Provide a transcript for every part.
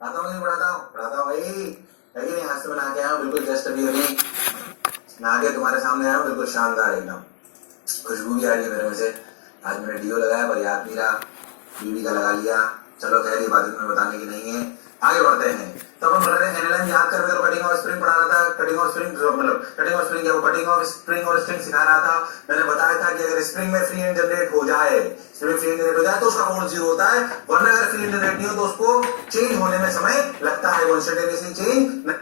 आता हूँ नहीं पढ़ाता हूँ भाई, है कि नहीं? आज तो मैं नहा के आया हूँ बिल्कुल, जस्ट अभी नहा के तुम्हारे सामने आया हूँ, बिल्कुल शानदार एकदम। खुशबू भी आ रही है मेरे में से। आज मैंने डीओ लगाया पर याद नहीं रहा, बीबी का लगा लिया। चलो खैर, ये बातें तुम्हें बताने की नहीं है, आगे बढ़ते हैं। तो अपन पढ़ रहे हैं एनालाइन, याद कर, मेरे को कटिंग ऑफ स्प्रिंग पढ़ा रहा था। कटिंग ऑफ स्प्रिंग मतलब कटिंग ऑफ स्प्रिंग क्या, वो कटिंग ऑफ स्प्रिंग और स्ट्रिंग सिखा रहा था। मैंने बताया था कि अगर स्प्रिंग में फ्री एंड जनरेट हो जाए, स्प्रिंग फ्री एंड जनरेट हो जाए तो उसका फोर्स जीरो होता है, वरना अगर फ्री एंड जनरेट नहीं हो तो उसको चेंज होने में समय लगता है, वो इंस्टेंटेनियसली चेंज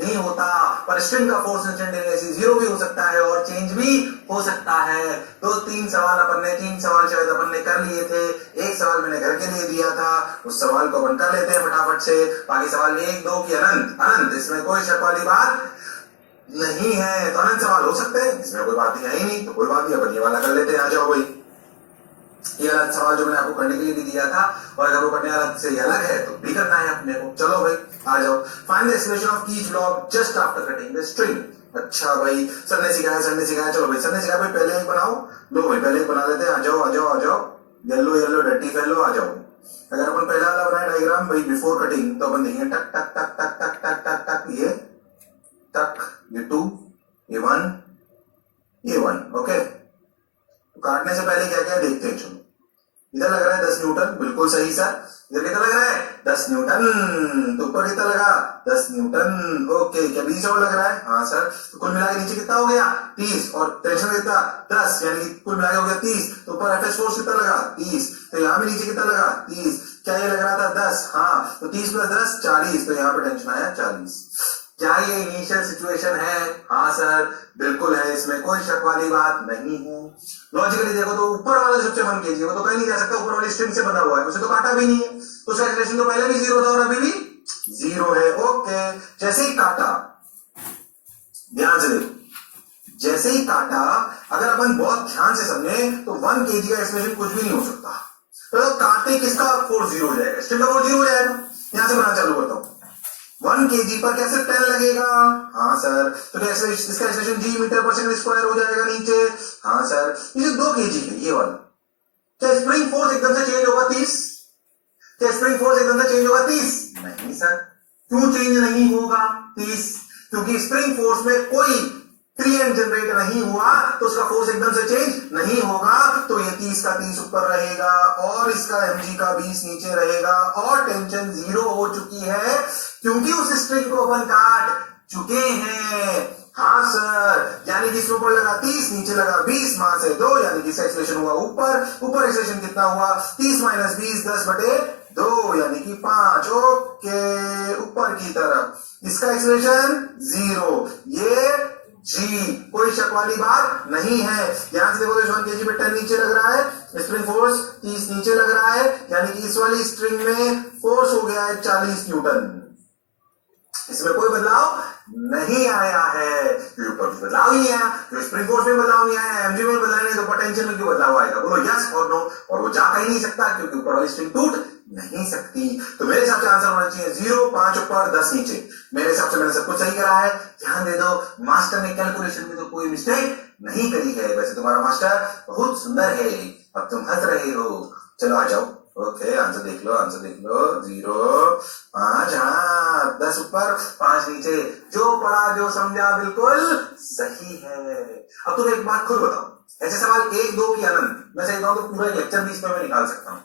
नहीं होता। पर स्ट्रिंग का फोर्स इंस्टेंटेनियसली जीरो भी हो सकता है और चेंज भी हो सकता है। तो तीन सवाल शायद अपन ने कर लिए थे। एक सवाल मैंने घर के लिए दिया था, उस सवाल को अपन कर लेते हैं फटाफट से। बाकी सवाल 1 2 की अनंत अनंत, इसमें कोई शक वाली बात नहीं है। तो अनंत सवाल हो सकते हैं, इसमें कोई बात है ही नहीं, तो कोई बात नहीं, अपन ये वाला कर लेते हैं। आ जाओ भाई, ये अलग सवाल जो मैंने आपको करने के लिए भी दिया था, और अगर वो करने वाला से अलग है तो भी करना है अपने को। चलो भाई आ जाओ। Find the expression of each block just after cutting the string. अच्छा भाई, सर ने सिखाया चलो भाई, सर ने सिखाया भाई, पहले एक बनाओ। लो भाई पहले एक बना लेते हैं। आ जाओ, येलो येलो डर्टी फेलो, आ जाओ। अगर अपन पहला वाला बनाए डायग्राम भाई बिफोर कटिंग, तो अपन देखेंगे टक टक टक टक टक टक टक टक, ये टक, ये 2, ये 1, ये 1। ओके, तो काटने से पहले क्या क्या देखते हैं। चलो, इधर लग रहा है 10 न्यूटन, बिल्कुल सही सर। इधर कितना लग रहा है? 10 न्यूटन। तो ऊपर कितना लगा? 10 न्यूटन। ओके, क्या 20 और लग रहा है? हाँ सर। तो कुल मिला के नीचे कितना हो गया? 30, और टेंशन कितना? 10, यानी कि कुल मिला के हो गया 30। तो ऊपर एफ एस फोर्स कितना लगा? 30। तो यहाँ भी नीचे कितना लगा? 30। क्या ये लग रहा था 10? हाँ, तो 30 + 10 40। तो यहाँ पे टेंशन आया 40। क्या ये इनिशियल सिचुएशन है? हाँ सर बिल्कुल है, इसमें कोई शक वाली बात नहीं है। लॉजिकली देखो तो ऊपर वाला जो सबसे 1 kg, वो तो कहीं नहीं जा सकता, ऊपर वाली स्ट्रिंग से बना हुआ है, उसे तो काटा भी नहीं है, तो उसका एक्सलेशन तो पहले भी 0 था और अभी भी 0 है। ओके, जैसे ही काटा, ध्यान से देखो, जैसे ही काटा, अगर अपन बहुत ध्यान से समझे तो 1 kg का एक्सलेशन कुछ भी नहीं हो सकता। तो काटे किसका फोर्स 0 हो जाएगा? स्ट्रिंग का फोर्स 0 हो जाएगा। यहां से बनाना चालू करता हूं। 1 kg पर कैसे 10 लगेगा? हाँ सर। तो क्या इसका एक्सलेशन g मीटर/सेकंड² हो जाएगा नीचे? हाँ सर। ये 2 kg है ये वाला, क्या स्प्रिंग फोर्स एकदम से चेंज होगा 30? क्या स्प्रिंग फोर्स एकदम से चेंज होगा 30? नहीं सर। क्यों चेंज नहीं होगा 30? क्योंकि स्प्रिंग फोर्स में कोई फ्री एंड जनरेट नहीं हुआ, तो उसका फोर्स एकदम से चेंज नहीं होगा। तो ये 30 का 30 ऊपर रहेगा और इसका mg का 20 नीचे रहेगा, और टेंशन 0 हो चुकी है क्योंकि उस स्ट्रिंग को अपन काट चुके हैं। हाँ सर, यानी कि इसमें ऊपर लगा 30, नीचे लगा 20, वहां से 2, यानी कि इसका एक्सलेशन हुआ ऊपर एक्सलेशन कितना हुआ? 30 - 20 10/2, यानी कि 5। ओके, ऊपर की तरफ इसका एक्सलेशन 0, ये जी, कोई शक वाली बात नहीं है। ध्यान से देखो तो 1 kg पे 10 नीचे लग रहा है, स्प्रिंग फोर्स 30 नीचे लग रहा है, यानी कि इस वाली स्ट्रिंग में फोर्स हो गया है 40 न्यूटन। इसमें कोई बदलाव नहीं आया है, ऊपर बदलाव ही आया, तो स्प्रिंग फोर्स में बदलाव नहीं आया, एमजी में बदलाव नहीं, तो पोटेंशियल में क्यों बदलाव आएगा? बोलो यस और नो। और वो जा ही नहीं सकता क्योंकि ऊपर वाली स्ट्रिंग टूट नहीं सकती। तो मेरे हिसाब से आंसर होना चाहिए 0, 5 ऊपर 10 नीचे। मेरे हिसाब से मैंने सब कुछ सही करा है। ध्यान दे दो, मास्टर ने कैलकुलेशन में तो कोई मिस्टेक नहीं करी है। वैसे तुम्हारा मास्टर बहुत सुंदर है, अब तुम हंस रहे हो। चलो आ जाओ। ओके, आंसर देख लो 0, 5, हाँ 10 ऊपर 5 नीचे, जो पढ़ा जो समझा बिल्कुल सही है। अब तुम एक बात खुद बताओ, ऐसे सवाल 1 2 की अनंत मैं सही कहूं तो पूरा लेक्चर भी इसमें मैं निकाल सकता हूं,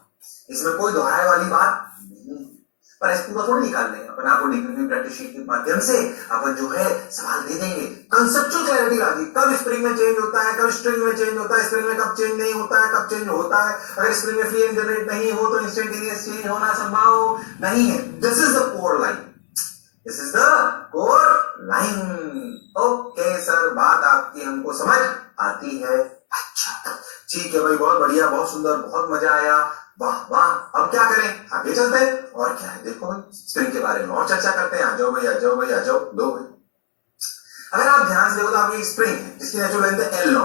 इसमें कोई दोहराए वाली बात नहीं। पर ऐसे पूरा थोड़ी निकालने, अपन आपको डिग्री प्रैक्टिस शीट के माध्यम से अपन जो है सवाल दे देंगे, कंसेप्चुअल क्लैरिटी लागी, कब स्प्रिंग में चेंज होता है, कब स्ट्रिंग में चेंज होता है, स्प्रिंग में कब चेंज नहीं होता है, कब चेंज होता है, अगर स्प्रिंग में फ्री एंड जनरेट नहीं हो तो इंस्टेंटेनियस चेंज होना संभव नहीं है। This is the core line, this is the core line. Okay sir, बात आपकी हमको समझ आती है। अच्छा ठीक है भाई, बहुत बढ़िया, बहुत सुंदर, बहुत मजा आया, वाह वाह। अब क्या करें, आगे चलते हैं। और क्या है देखो भाई, स्प्रिंग के बारे में और चर्चा करते हैं। आ जाओ भाई, आ जाओ भाई, आ जाओ। लो भाई, अगर आप ध्यान से देखो तो आपकी स्प्रिंग है जिसकी नेचुरल लेंथ है L0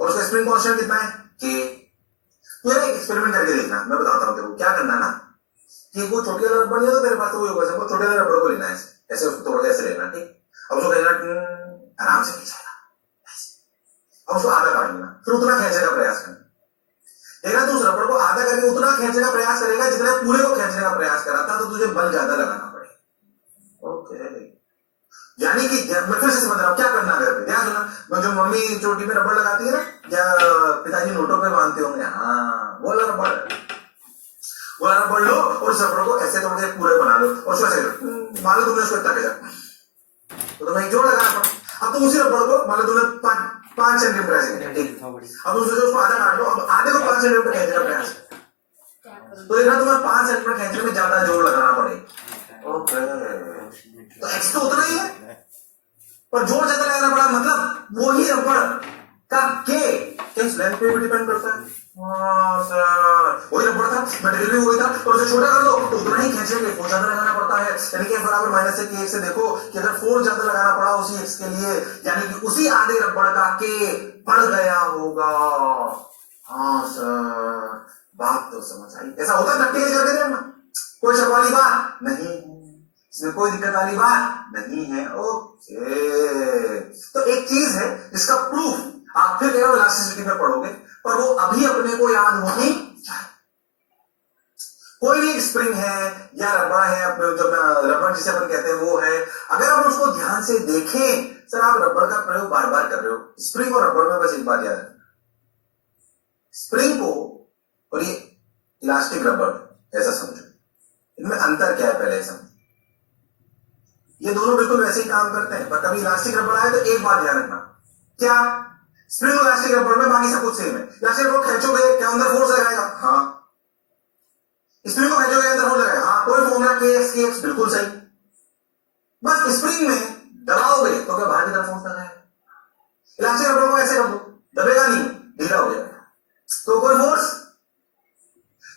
और उसका स्प्रिंग कांस्टेंट कितना है? K। तो यार एक एक्सपेरिमेंट करके देखना, मैं बताता हूँ देखो क्या करना ना, कि वो छोटी वाला रबड़ नहीं होता तेरे पास, तो वो होगा सबको छोटे वाले रबड़ को लेना है, ऐसे उसको तोड़ के ऐसे लेना, ठीक। अब उसको कहना आराम से खींचेगा, अब उसको आधा काट लेना, फिर उतना खींचने का प्रयास करना। देखा, तू उस रबड़ को आधा करके उतना खींचने का प्रयास करेगा जितना पूरे को खींचने का प्रयास करा था, तो तुझे बल ज्यादा लगाना पड़ेगा। ओके, यानी कि मैं फिर से समझ रहा हूं क्या करना घर पे। ध्यान सुना, जो मम्मी चोटी में रबड़ लगाती है ना, या पिताजी नोटों पे बांधते होंगे, हाँ वो वाला रबड़, वो वाला रबड़ लो और उस रबड़ को ऐसे तोड़ के पूरे बना लो और उसको ऐसे मान लो तुमने उसको इतना भेजा, तो तुम्हें जोड़ लगाना पड़ा। अब तुम उसी रबड़ को मान लो तुमने 5 सेंटीमीटर ऐसे, अब उसको आधा काट लो, अब आधे को 5 सेंटीमीटर खींचने का प्रयास, तो देखना तुम्हें 5 सेंटीमीटर खींचने में ज्यादा जोर लगाना पड़ेगा। ओके, तो एक्स तो उतना ही है पर जोर ज्यादा लगाना पड़ा, मतलब वही रबड़ का के इस लेंथ पे भी डिपेंड करता है। हाँ सर, वही रबड़ था, मटेरियल भी वही था, और उसे छोटा कर लो तो उतना ही खींचेंगे, फोर्स ज्यादा लगाना पड़ता है। यानी कि बराबर माइनस से के से देखो कि अगर फोर्स ज्यादा लगाना पड़ा उसी एक्स के लिए, यानी कि उसी आधे रबड़ का के बढ़ गया होगा। हाँ सर, बात तो समझ आई। ऐसा होता प्रैक्टिकली करके देखना, कोई शक वाली बात नहीं है, इसमें कोई दिक्कत वाली बात नहीं है। ओके, तो एक चीज है जिसका प्रूफ आप फिर इलास्टिसिटी में पढ़ोगे, पर वो अभी अपने को याद होनी चाहिए। कोई भी स्प्रिंग है या रबड़ है, रबड़ जिसे अपन कहते हैं वो है, अगर आप उसको ध्यान से देखें, सर आप रबड़ का प्रयोग बार बार कर रहे हो, स्प्रिंग और रबड़ में बस एक बात याद रखना, स्प्रिंग को और ये इलास्टिक रबड़ ऐसा समझो, इनमें अंतर क्या है पहले समझो। ये दोनों बिल्कुल वैसे ही काम करते हैं, पर कभी इलास्टिक रबड़ आए तो एक बात ध्यान रखना, क्या स्प्रिंग और इलास्टिक रबड़ में बाकी सब कुछ सेम है। इलास्टिक रबड़ खींचोगे क्या अंदर फोर्स लगाएगा, हाँ, स्प्रिंग को खींचोगे अंदर फोर्स लगाएगा, हाँ, कोई फॉर्मूला के एक्स बिल्कुल सही। बस स्प्रिंग में दबाओगे तो क्या बाहर की तरफ फोर्स लगाएगा, इलास्टिक रबड़ को ऐसे रख दो, दबेगा नहीं, ढीला हो जाएगा, तो कोई फोर्स।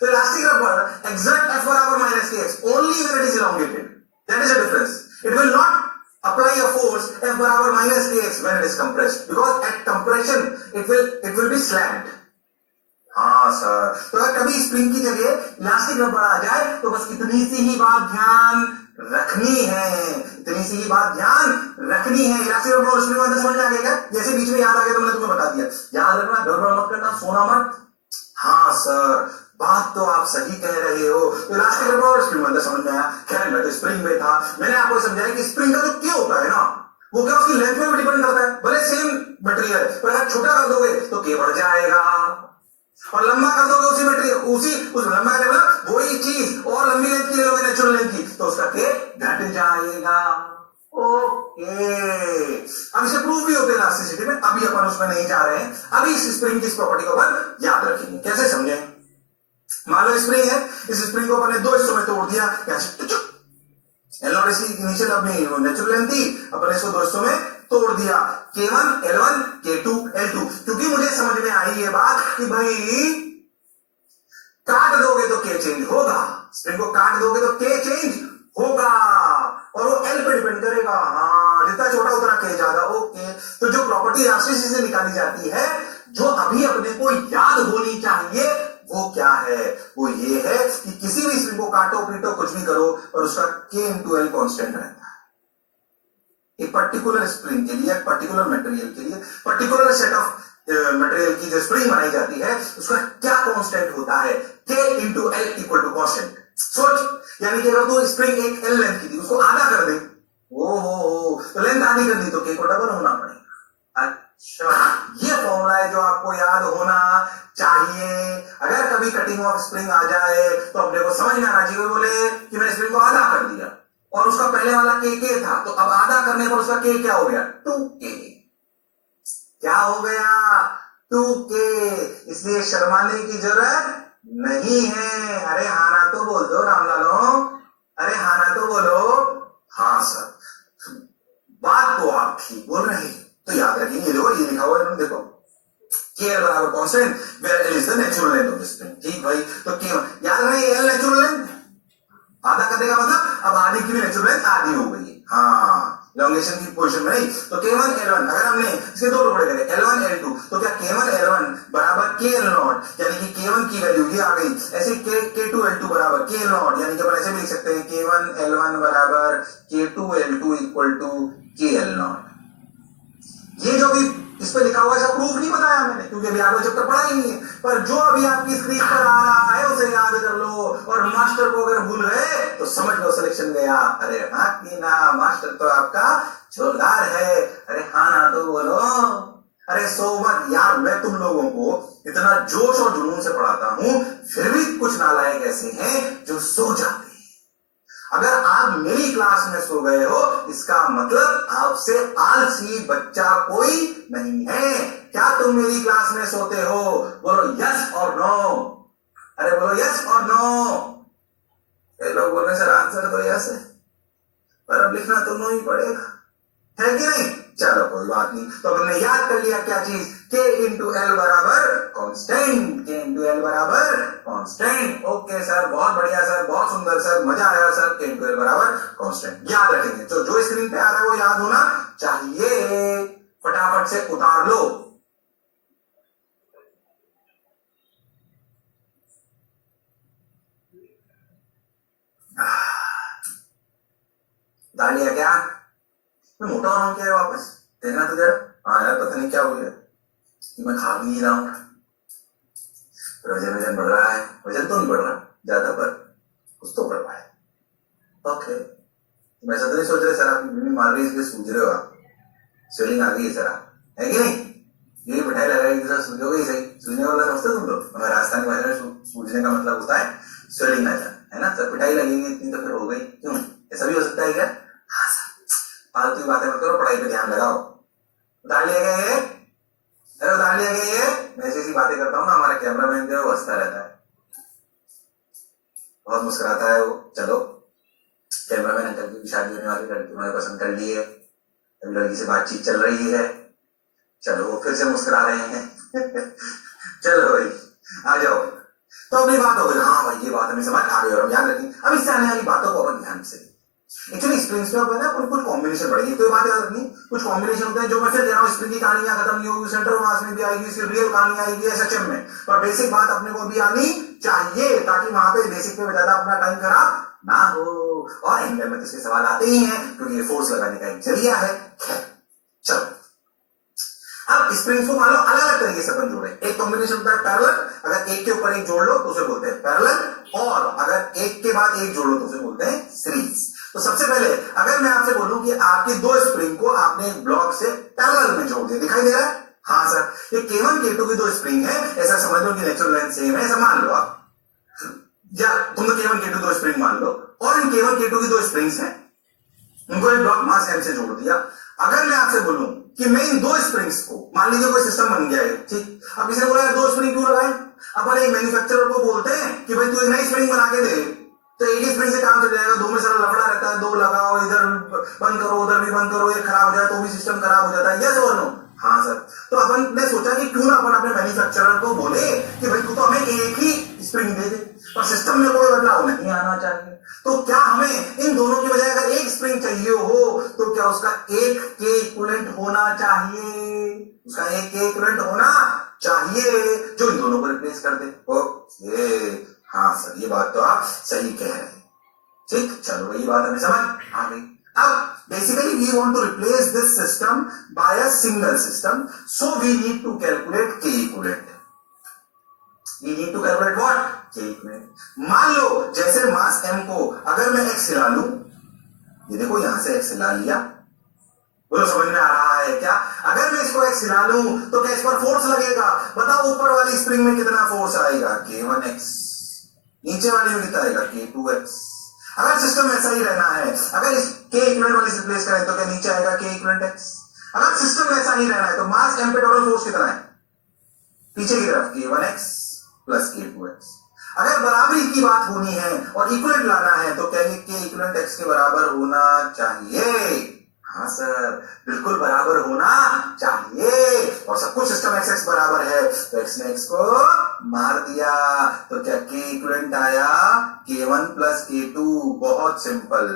तो इलास्टिक रबड़ exert F बराबर माइनस के x only when it is elongated, that is the difference. It will not apply a force F बराबर माइनस के x when it is compressed, because at compression it will be slant. हाँ sir, तो अगर कभी spring की जगह elastic रबड़ आ जाए तो बस इतनी सी ही बात ध्यान रखनी है, इतनी सी ही बात ध्यान रखनी है। इलास्टिक रबड़ और स्प्रिंग में समझ में आ गया क्या? जैसे बीच में याद आ गया तो मैंने तुम्हें बता दिया, याद रखना, गड़बड़ मत करना, सोना मत। हाँ सर, बात तो आप सही कह रहे हो। तो इलास्टिक रबड़ और स्प्रिंग में समझ में आया। खैर मैं तो स्प्रिंग में था, मैंने आपको समझाया कि स्प्रिंग का जो क्या होता है ना, वो क्या उसकी लेंथ में भी डिपेंड करता है। भले सेम मटेरियल पर अगर छोटा कर दोगे तो के बढ़ जाएगा, और लंबा कर दोगे उसी मटेरियल उस लंबा लेवल वही चीज और लंबी लेंथ की ले लोगे नेचुरल लेंथ की तो उसका के घट जाएगा। ओके, अब इसे प्रूफ भी होते हैं इलास्टिसिटी में, अभी अपन उसमें नहीं जा रहे हैं। अभी इस स्प्रिंग की इस प्रॉपर्टी को अपन याद रखेंगे। कैसे समझें? मान लो स्प्रिंग है, इस स्प्रिंग को अपन ने दो हिस्सों में तोड़ दिया, L0 इसकी इनिशियल अपनी नेचुरल लेंथ थी, अपन इसको दो हिस्सों में तोड़ दिया, K1 L1 K2 L2। क्योंकि मुझे समझ में आई ये बात कि भाई काट दोगे तो K चेंज होगा, स्प्रिंग को काट दोगे तो K चेंज होगा, और वो L पे डिपेंड करेगा। हाँ, जितना छोटा उतना K ज्यादा। ओके, तो जो प्रॉपर्टी इलास्टिसिटी से निकाली जाती है, जो अभी अपने को याद होनी चाहिए, वो क्या है? वो ये है कि किसी भी स्प्रिंग को काटो पीटो कुछ भी करो और उसका K into L कांस्टेंट रहता है। एक पर्टिकुलर स्प्रिंग के लिए, पर्टिकुलर मटेरियल के लिए, पर्टिकुलर सेट ऑफ मटेरियल की जो स्प्रिंग बनाई जाती है उसका क्या कांस्टेंट होता है? K into L equal to constant. सोच, यानी कि अगर तू स्प्रिंग एक L लेंथ की थी उसको आधा कर दे, ओ तो लेंथ आधी कर दी तो K को डबल होना पड़ेगा। अच्छा, ये फॉर्मूला है जो आपको याद होना चाहिए। अगर कभी कटिंग ऑफ स्प्रिंग आ जाए तो अपने को समझ में आना चाहिए, बोले कि मैंने स्प्रिंग को आधा कर दिया और उसका पहले वाला K था, तो अब आधा करने पर उसका K क्या हो गया? 2K। क्या हो गया? 2K। इसलिए शर्माने की जरूरत नहीं है। अरे हाँ ना तो बोल दो रामलालो, अरे हाँ ना तो बोलो। हाँ सर, बात तो आप ठीक बोल रहे हैं, तो याद रखेंगे। देखो ये लिखा हुआ है, देखो K बराबर constant where L is the natural length of the spring. ठीक भाई, तो K याद रखना, L नेचुरल लेंथ आधा करने का मतलब अब आधी की भी नेचुरल लेंथ आधी हो गई। हाँ, इलॉन्गेशन की पोजीशन में नहीं। तो K1 L1, अगर हमने इसके दो टुकड़े करे L1 L2, तो क्या K1 L1 बराबर KL0, यानी कि K1 की वैल्यू ये आ गई। ऐसे K2 L2 बराबर KL0, यानी कि अपन ऐसे भी लिख सकते हैं K1 L1 बराबर K2 L2 equal to KL0। ये जो भी इस पे लिखा हुआ ऐसा प्रूफ नहीं बताया मैंने, क्योंकि अभी आपको चैप्टर पढ़ा ही नहीं है। पर जो अभी आपकी स्क्रीन पर आ रहा है उसे याद कर लो, और मास्टर को अगर भूल गए तो समझ लो सिलेक्शन गया। अरे हाँ कि ना, मास्टर तो आपका जोरदार है। अरे हाँ ना तो बोलो। अरे सो मत यार, मैं तुम लोगों को इतना जोश और जुनून से पढ़ाता हूं, फिर भी कुछ नालायक ऐसे हैं जो सो जाते हैं। अगर आप मेरी क्लास में सो गए हो, इसका मतलब आपसे आलसी बच्चा कोई नहीं है। क्या तुम मेरी क्लास में सोते हो? बोलो यस और नो। अरे बोलो यस और नो। ये लोग बोल रहे सर आंसर तो यस है, पर अब लिखना तो नो ही पड़ेगा, है कि नहीं? चलो कोई बात नहीं। तो हमने याद कर लिया क्या चीज? K इंटू एल बराबर कांस्टेंट। K इंटू एल बराबर कांस्टेंट। ओके सर, बहुत बढ़िया सर, बहुत सुंदर सर, मजा आया सर। K इंटू एल बराबर कांस्टेंट याद रखेंगे। तो जो स्क्रीन पे आ रहा है वो याद होना चाहिए। फटाफट से उतार लो। उतार लिया क्या? मैं मोटा हो रहा हूँ क्या वापस? देखना तो जरा। हाँ यार, पता नहीं क्या हो गया, मैं खा भी नहीं रहा हूँ। वजन बढ़ रहा है। वजन तो नहीं बढ़ रहा ज्यादा, पर कुछ तो बढ़ रहा है। ओके, मैं ऐसा तो नहीं सोच रहे सर आपकी बीवी मार रही है इसलिए सूझ रहे हो आप? स्वेलिंग आ गई है सर, है कि नहीं? ये मिठाई लगाई तो सर सूझ हो गई। सही सूझने वाला समझते तुम लोग? हमारे राजस्थानी भाषा में सूझने का मतलब होता है स्वेलिंग आ जाना, है ना? सर मिठाई लगेगी इतनी तो फिर हो गई। क्यों, ऐसा भी हो सकता है क्या? हाँ सर, फालतू की बातें मत करो, पढ़ाई पे ध्यान लगाओ। उतार लिया गया ये? अरे उतार लिया गया ये? मैं ऐसी बातें करता हूँ ना, हमारा कैमरामैन जो है वो हंसता रहता है, बहुत मुस्कुराता है वो। चलो, कैमरामैन अंकल की शादी होने वाली, लड़की उन्होंने पसंद कर ली है, अभी लड़की से बातचीत चल रही है। चलो वो फिर से मुस्कुरा रहे हैं। चलो भाई आ जाओ। तो अपनी बात हो गई। हाँ भाई, ये बात हमें समझ आ गई और हम याद रखेंगे। अब इससे आने वाली बातों को अपन ध्यान से एक्चुअली स्प्रिंग्स में अपन है कुछ कॉम्बिनेशन बढ़ेगी। तो ये बात याद रखनी, कुछ कॉम्बिनेशन होते हैं जो मैं फिर कह रहा हूँ, स्प्रिंग की कहानियां खत्म नहीं होगी, सेंट्रल मास में भी आएगी, इसकी रियल कहानी आएगी एसएचएम में। पर बेसिक बात अपने को भी आनी चाहिए, ताकि वहां पे बेसिक पे ज्यादा अपना टाइम खराब ना हो। और एंड में तो इसके सवाल आते ही हैं, क्योंकि ये फोर्स लगाने का एक जरिया है। चलो, अब स्प्रिंग्स को मान लो अलग अलग तरीके से अपन जोड़े। एक कॉम्बिनेशन होता है पैरेलल, अगर एक के ऊपर एक जोड़ लो तो उसे बोलते हैं पैरेलल, और अगर एक के बाद एक जोड़ लो तो उसे बोलते हैं सीरीज। तो सबसे पहले अगर मैं आपसे बोलूं कि आपकी दो स्प्रिंग को आपने एक ब्लॉक से पैरेलल में जोड़ दिया, दिखाई दे रहा है? हाँ सर, ये K1 K2 की दो स्प्रिंग है, ऐसा समझ लो कि नेचुरल लेंथ सेम है, ऐसा मान लो आप, या तुम तो K1 K2 दो स्प्रिंग मान लो, और इन K1 K2 की दो स्प्रिंग्स हैं, उनको एक ब्लॉक मास m से जोड़ दिया। अगर मैं आपसे बोलूं कि मैं इन दो स्प्रिंग्स को, मान लीजिए कोई सिस्टम बन गया है, ठीक, अब किसी ने बोला दो स्प्रिंग क्यों लगाए? अपन एक मैन्युफैक्चरर को बोलते हैं कि भाई तू एक नई स्प्रिंग बना के दे, तो एक ही स्प्रिंग से काम चल जाएगा। दो में सारा लफड़ा रहता है, दो लगाओ, इधर बंद करो, उधर भी बंद करो, एक खराब हो जाए तो भी सिस्टम खराब हो जाता है। यस और नो? हाँ सर। तो अपन ने सोचा कि क्यों ना अपन अपने मैन्युफैक्चरर को बोले कि भाई तू तो हमें एक ही स्प्रिंग दे दे, पर सिस्टम में कोई बदलाव नहीं आना चाहिए। तो क्या हमें इन दोनों की बजाय अगर एक स्प्रिंग चाहिए हो तो क्या उसका एक के इक्विवेलेंट होना चाहिए? उसका एक के इक्विवेलेंट होना चाहिए जो इन दोनों को रिप्लेस कर दे। ओके, हाँ सर, ये बात तो आप सही कह रहे हैं। ठीक, चलो ये बात हमें समझ आ गई। अब basically we want to replace this system by a single system, so we need to calculate K equivalent. We need to calculate what? K equivalent. मान लो जैसे मास m को अगर मैं x हिला लूं, ये देखो यहां से x हिला लिया, बोलो समझ में आ रहा है क्या? अगर मैं इसको x हिला लूं तो क्या इस पर फोर्स लगेगा? बताओ ऊपर वाली स्प्रिंग में कितना फोर्स आएगा? K1x। नीचे वाले में कितना आएगा? K2x। अगर सिस्टम ऐसा ही रहना है, अगर इस K इक्विवेलेंट वाली से रिप्लेस करें तो क्या नीचे आएगा K इक्विवेलेंट x। अगर सिस्टम ऐसा ही रहना है तो मास m पे टोटल फोर्स कितना है? पीछे की तरफ K1x प्लस K2x। अगर बराबरी की बात होनी है और इक्विवेलेंट लाना है तो क्या ये K इक्विवेलेंट x के बराबर होना चाहिए? हाँ सर, बिल्कुल बराबर होना चाहिए। और सब कुछ सिस्टम x x बराबर है तो x ने x को मार दिया, तो क्या K इक्विवेलेंट आया? K1 plus K2। बहुत सिंपल।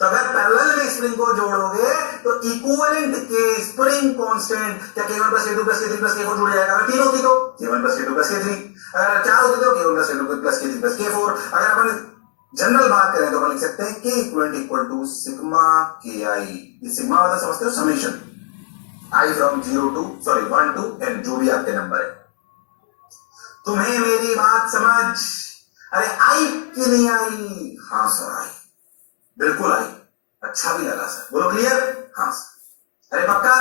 तो अगर पैरेलल में स्प्रिंग को जोड़ोगे तो इक्विवेलेंट के स्प्रिंग कांस्टेंट क्या K1 plus K2 plus K3 plus K4 जुड़ जाएगा? अगर तीन होती तो K1 plus K2 plus K3, अगर चार होती तो K1 plus K2 plus K3 plus K4। अगर अपन जनरल बात करें तो अपन लिख सकते हैं K equivalent equal to sigma Ki। ये सिग्मा मतलब समझते हो summation, i from 1 to n, जो भी आपके नंबर है। तुम्हें मेरी बात समझ, अरे आई कि नहीं आई? हाँ सर आई, बिल्कुल आई, अच्छा भी लगा सर, बोलो क्लियर? हाँ सर, अरे पक्का?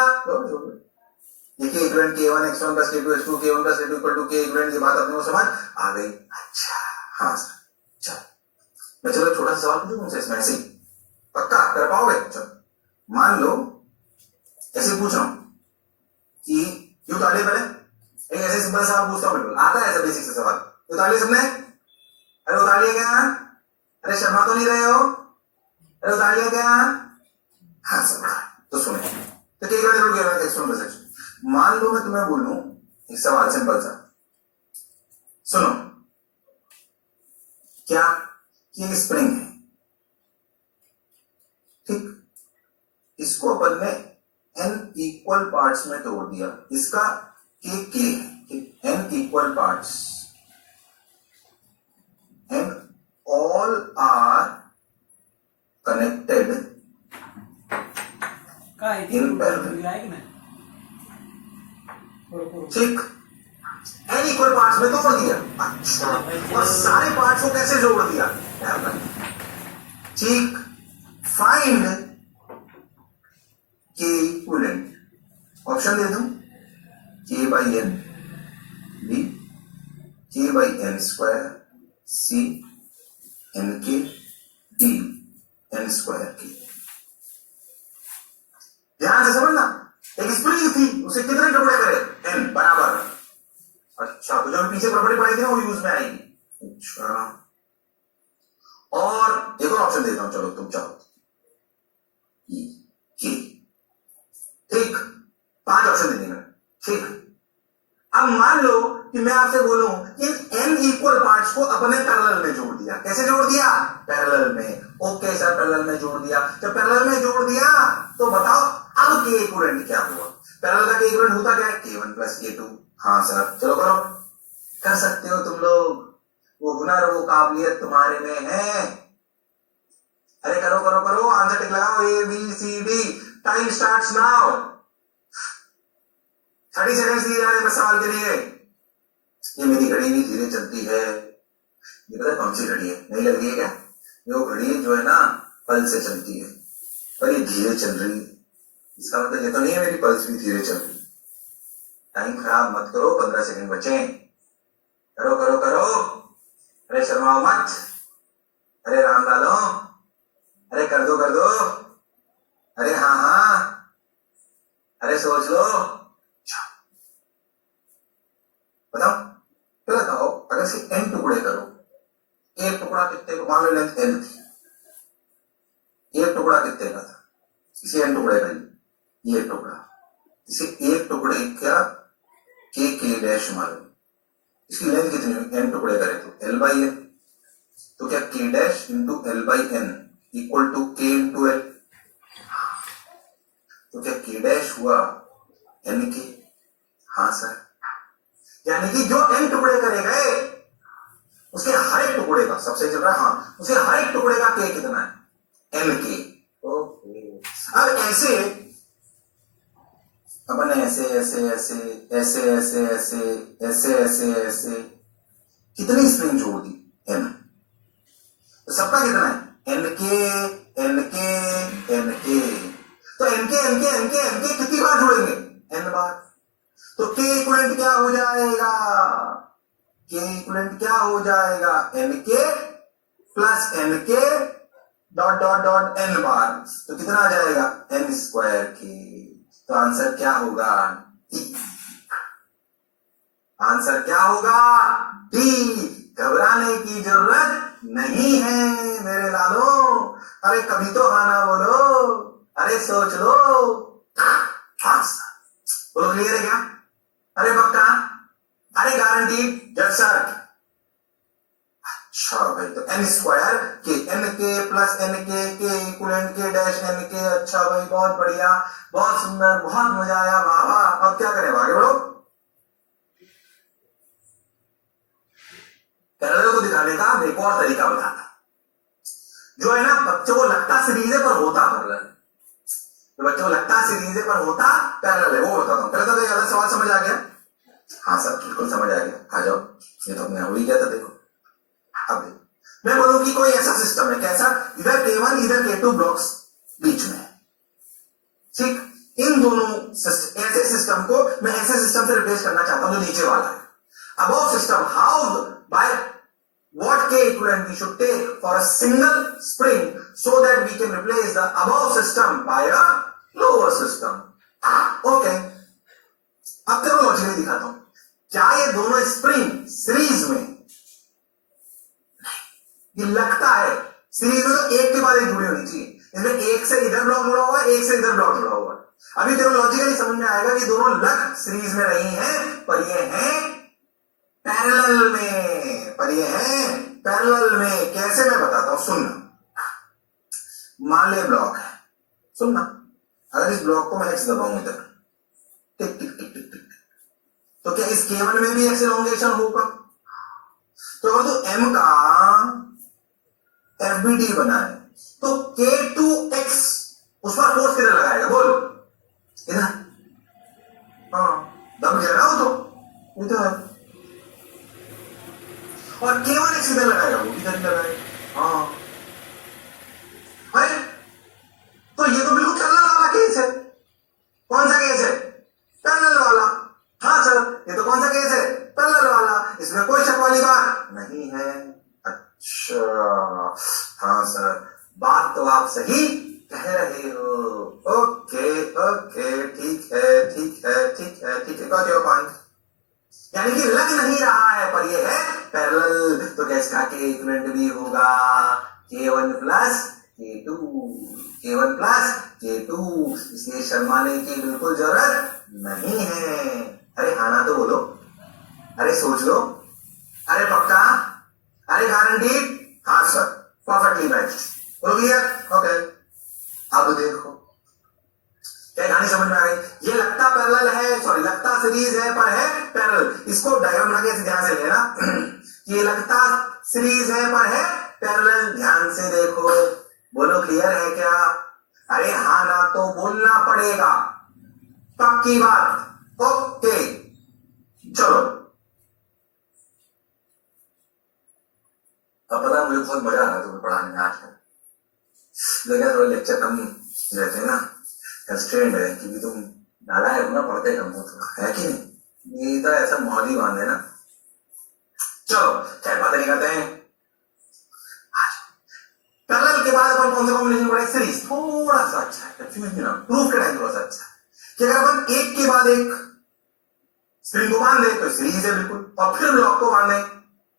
ये k equivalent k1 x1 plus k2 x2 k1 plus k2 equal to k equivalent, ये बात अपने को समझ आ गई? अच्छा हाँ सर, चलो मैं चलो छोटा सा सवाल पूछूं तुमसे इसमें, ऐसे ही पक्का कर पाओगे? चलो मान लो ऐसे पूछ रहा हूं कि ये उतारिए पहले, एक ऐसे सिंपल सवाल पूछता हूं, बिल्कुल आता है ऐसा बेसिक सा सवाल, उतारिए सबने, अरे उतारिए क्या? अरे शर्मा तो नहीं रहे हो? अरे उतारिए क्या? हाँ सर, तो सुने तो k equal to x1 plus x2। मान लो मैं तुम्हें बोलूं एक सवाल सिंपल सा, सुनो, क्या ये स्प्रिंग है, ठीक, इसको अपन ने n इक्वल पार्ट्स में तोड़ दिया, इसका k है, n equal parts and all are connected in parallel, ठीक, n इक्वल पार्ट्स में तोड़ दिया, अच्छा, और सारे पार्ट्स को कैसे जोड़ दिया? ठीक, फाइंड k इक्विवेलेंट, ऑप्शन दे दूं, k by n, b k by n square, c n k, d n square k। ध्यान से समझना, एक स्प्रिंग थी, उसे कितने टुकड़े करे? n बराबर, अच्छा, तो जो पीछे प्रॉपर्टी पढ़ाई थी ना वो यूज में आएगी, अच्छा, और एक और ऑप्शन देता हूं, चलो तुम चाहो, k, ठीक, 5 ऑप्शन दे दिए मैंने, ठीक। अब मान लो कि मैं आपसे बोलूं कि n इक्वल पार्ट्स को अपने पैरेलल में जोड़ दिया, कैसे जोड़ दिया? पैरेलल में, ओके सर, पैरेलल में जोड़ दिया, जब पैरेलल में जोड़ दिया तो बताओ अब k इक्विवेलेंट क्या हुआ? पैरेलल का k इक्विवेलेंट होता क्या है? k1 plus k2। हाँ सर, चलो करो, कर सकते हो तुम लोग, वो हुनर वो काबिलियत तुम्हारे में है, अरे करो करो करो, आंसर टिक लगाओ, A B C D, time starts now, 30 seconds दिए जा रहे हैं सवाल के लिए। ये मेरी घड़ी भी धीरे चलती है, ये पता है कौन सी घड़ी है? नहीं लग रही है क्या? ये वो घड़ी जो है ना पल से चलती है, पर ये धीरे चल रही है, इसका मतलब ये तो नहीं है मेरी पल्स भी धीरे चल रही। टाइम खराब मत करो, 15 सेकंड बचे, करो करो करो, अरे शर्माओ मत, अरे राम लालो, अरे कर दो, अरे हाँ हाँ, अरे सोच लो, बताओ, फिर बताओ, अगर से n टुकड़े करो, एक टुकड़ा कितने को, मान लो लेंथ l थी, एक टुकड़ा कितने का था, इसे n टुकड़े करिए, ये टुकड़ा, इसे एक टुकड़े का k डैश मारो, इसकी लेंथ कितनी है? n टुकड़े करे तो l बाई n, तो क्या k dash into l by n equal to k into l, तो क्या k डैश हुआ n k? हाँ सर, यानी कि जो n टुकड़े करे गए उसके हर एक टुकड़े का, सबसे चल रहा है, हाँ, उसके हर एक टुकड़े का k कितना है? n k। अब ऐसे अपन ऐसे ऐसे ऐसे ऐसे ऐसे ऐसे ऐसे ऐसे ऐसे कितनी स्प्रिंग जोड़ दी? n, तो सबका कितना है? n k n k n k, तो n k n k n k n k कितनी बार जोड़ेंगे? n बार, तो k इक्विवेलेंट क्या हो जाएगा? k इक्विवेलेंट क्या हो जाएगा? n k plus n k dot dot dot n बार, तो कितना आ जाएगा? n square k। तो आंसर क्या होगा? आंसर क्या होगा? डी। घबराने की जरूरत नहीं है मेरे लालो, अरे कभी तो आना बोलो, अरे सोच लो, बोलो क्लियर है क्या? अरे पक्का, अरे गारंटी, जज सर। अच्छा भाई, तो n स्क्वायर के, n के प्लस n के इक्विवेलेंट के डैश n के, अच्छा भाई, बहुत बढ़िया, बहुत सुंदर, बहुत मजा आया, वाह वाह। अब क्या करें, आगे बढ़ो। पैरेलल को दिखाने का एक और तरीका बताता, जो है ना बच्चों को लगता सीरीज है पर होता पैरेलल। तो बच्चों को लगता सीरीज है पर होता पैरेलल है, वो बताता हूँ। पहले तो ये अलग सवाल समझ आ गया? हाँ सर बिल्कुल समझ आ गया, आ जाओ, ये तो अपने हो ही गया था। देखो अब देखो, मैं बोलूं कि कोई ऐसा सिस्टम है, कैसा, इधर K1 इधर K2 ब्लॉक्स बीच में, ठीक, इन दोनों ऐसे सिस्टम को मैं ऐसे सिस्टम से रिप्लेस करना चाहता हूं जो नीचे वाला है। Above system, how, by what K equivalent we should take for a single spring so that we can replace the above system by a lower system. Okay. अब तेरे को लॉजिकली दिखाता हूं, क्या ये दोनों स्प्रिंग सीरीज में, ये लगता है सीरीज में तो एक के बाद एक जुड़ी होनी चाहिए, इसमें एक से इधर ब्लॉक जुड़ा हुआ है, एक से इधर ब्लॉक जुड़ा हुआ है। अभी तेरे को लॉजिकली समझ में आएगा कि दोनों लग सीरीज में नहीं है, पर ये हैं पैरेलल में, पर ये हैं पैरेलल में। कैसे मैं बताता हूं, सुनना। मान ले ब्लॉक है, सुनना, अगर इस ब्लॉक को मैं एक्स दबाऊं इधर, टिक टिक टिक टिक टिक, तो क्या इस K1 में भी एक्स एलोंगेशन होगा? तो अगर तू M का FBD बनाए तो K2x उस पर फोर्स किधर लगाएगा बोल? इधर, हाँ दब गया ना वो, तो इधर। और K1x किधर लगाएगा? वो इधर ही लगाएगा। हाँ, अरे तो ये तो बिल्कुल पैरेलल वाला केस है। कौन सा केस है? पैरेलल वाला। हाँ सर, ये तो कौन सा केस है? पैरेलल वाला, इसमें कोई शक वाली बात नहीं है। अच्छा, हाँ सर, बात तो आप सही कह रहे हो। ओके ओके, ठीक है ठीक है ठीक है ठीक है, गॉट योर पॉइंट। यानी कि लग नहीं रहा है पर ये है पैरेलल, तो क्या इसका K इक्विवेलेंट भी होगा K1 plus K2, K1 plus K2, इसलिए शर्माने की बिल्कुल जरूरत नहीं है। अरे हाँ ना तो बोलो, अरे सोच लो, अरे पक्का, अरे गारंटीड? हाँ सर, परफेक्टली मैच्ड। बोलो क्लियर? ओके, अब देखो क्या कहानी समझ में आ गई? ये लगता पैरेलल है, सॉरी लगता सीरीज है पर है पैरेलल। इसको डायग्राम लगे ध्यान से लेना, ये लगता सीरीज है पर है पैरेलल। ध्यान से देखो, बोलो क्लियर है क्या? अरे हाँ ना तो बोलना पड़ेगा, पक्की बात। ओके चलो, अब पता मुझे बहुत मजा आ रहा है तुम्हें पढ़ाने में आज है, लेकिन थोड़ा लेक्चर कम रहते हैं ना, कंस्ट्रेंट है क्योंकि तुम नालायक हो ना, पढ़ते कम हो थोड़ा, है कि नहीं? ये तो ऐसा माहौल ही बांध है ना। चलो क्या बात नहीं करते हैं। पैरेलल के बाद अपन कौन सा कॉम्बिनेशन पढ़े? सीरीज। थोड़ा सा अच्छा है, कंफ्यूजन ना, प्रूफ के टाइम थोड़ा सा अच्छा है कि अगर अपन एक के बाद एक स्प्रिंग को बांध दे तो सीरीज है बिल्कुल, और फिर ब्लॉक को बांधे,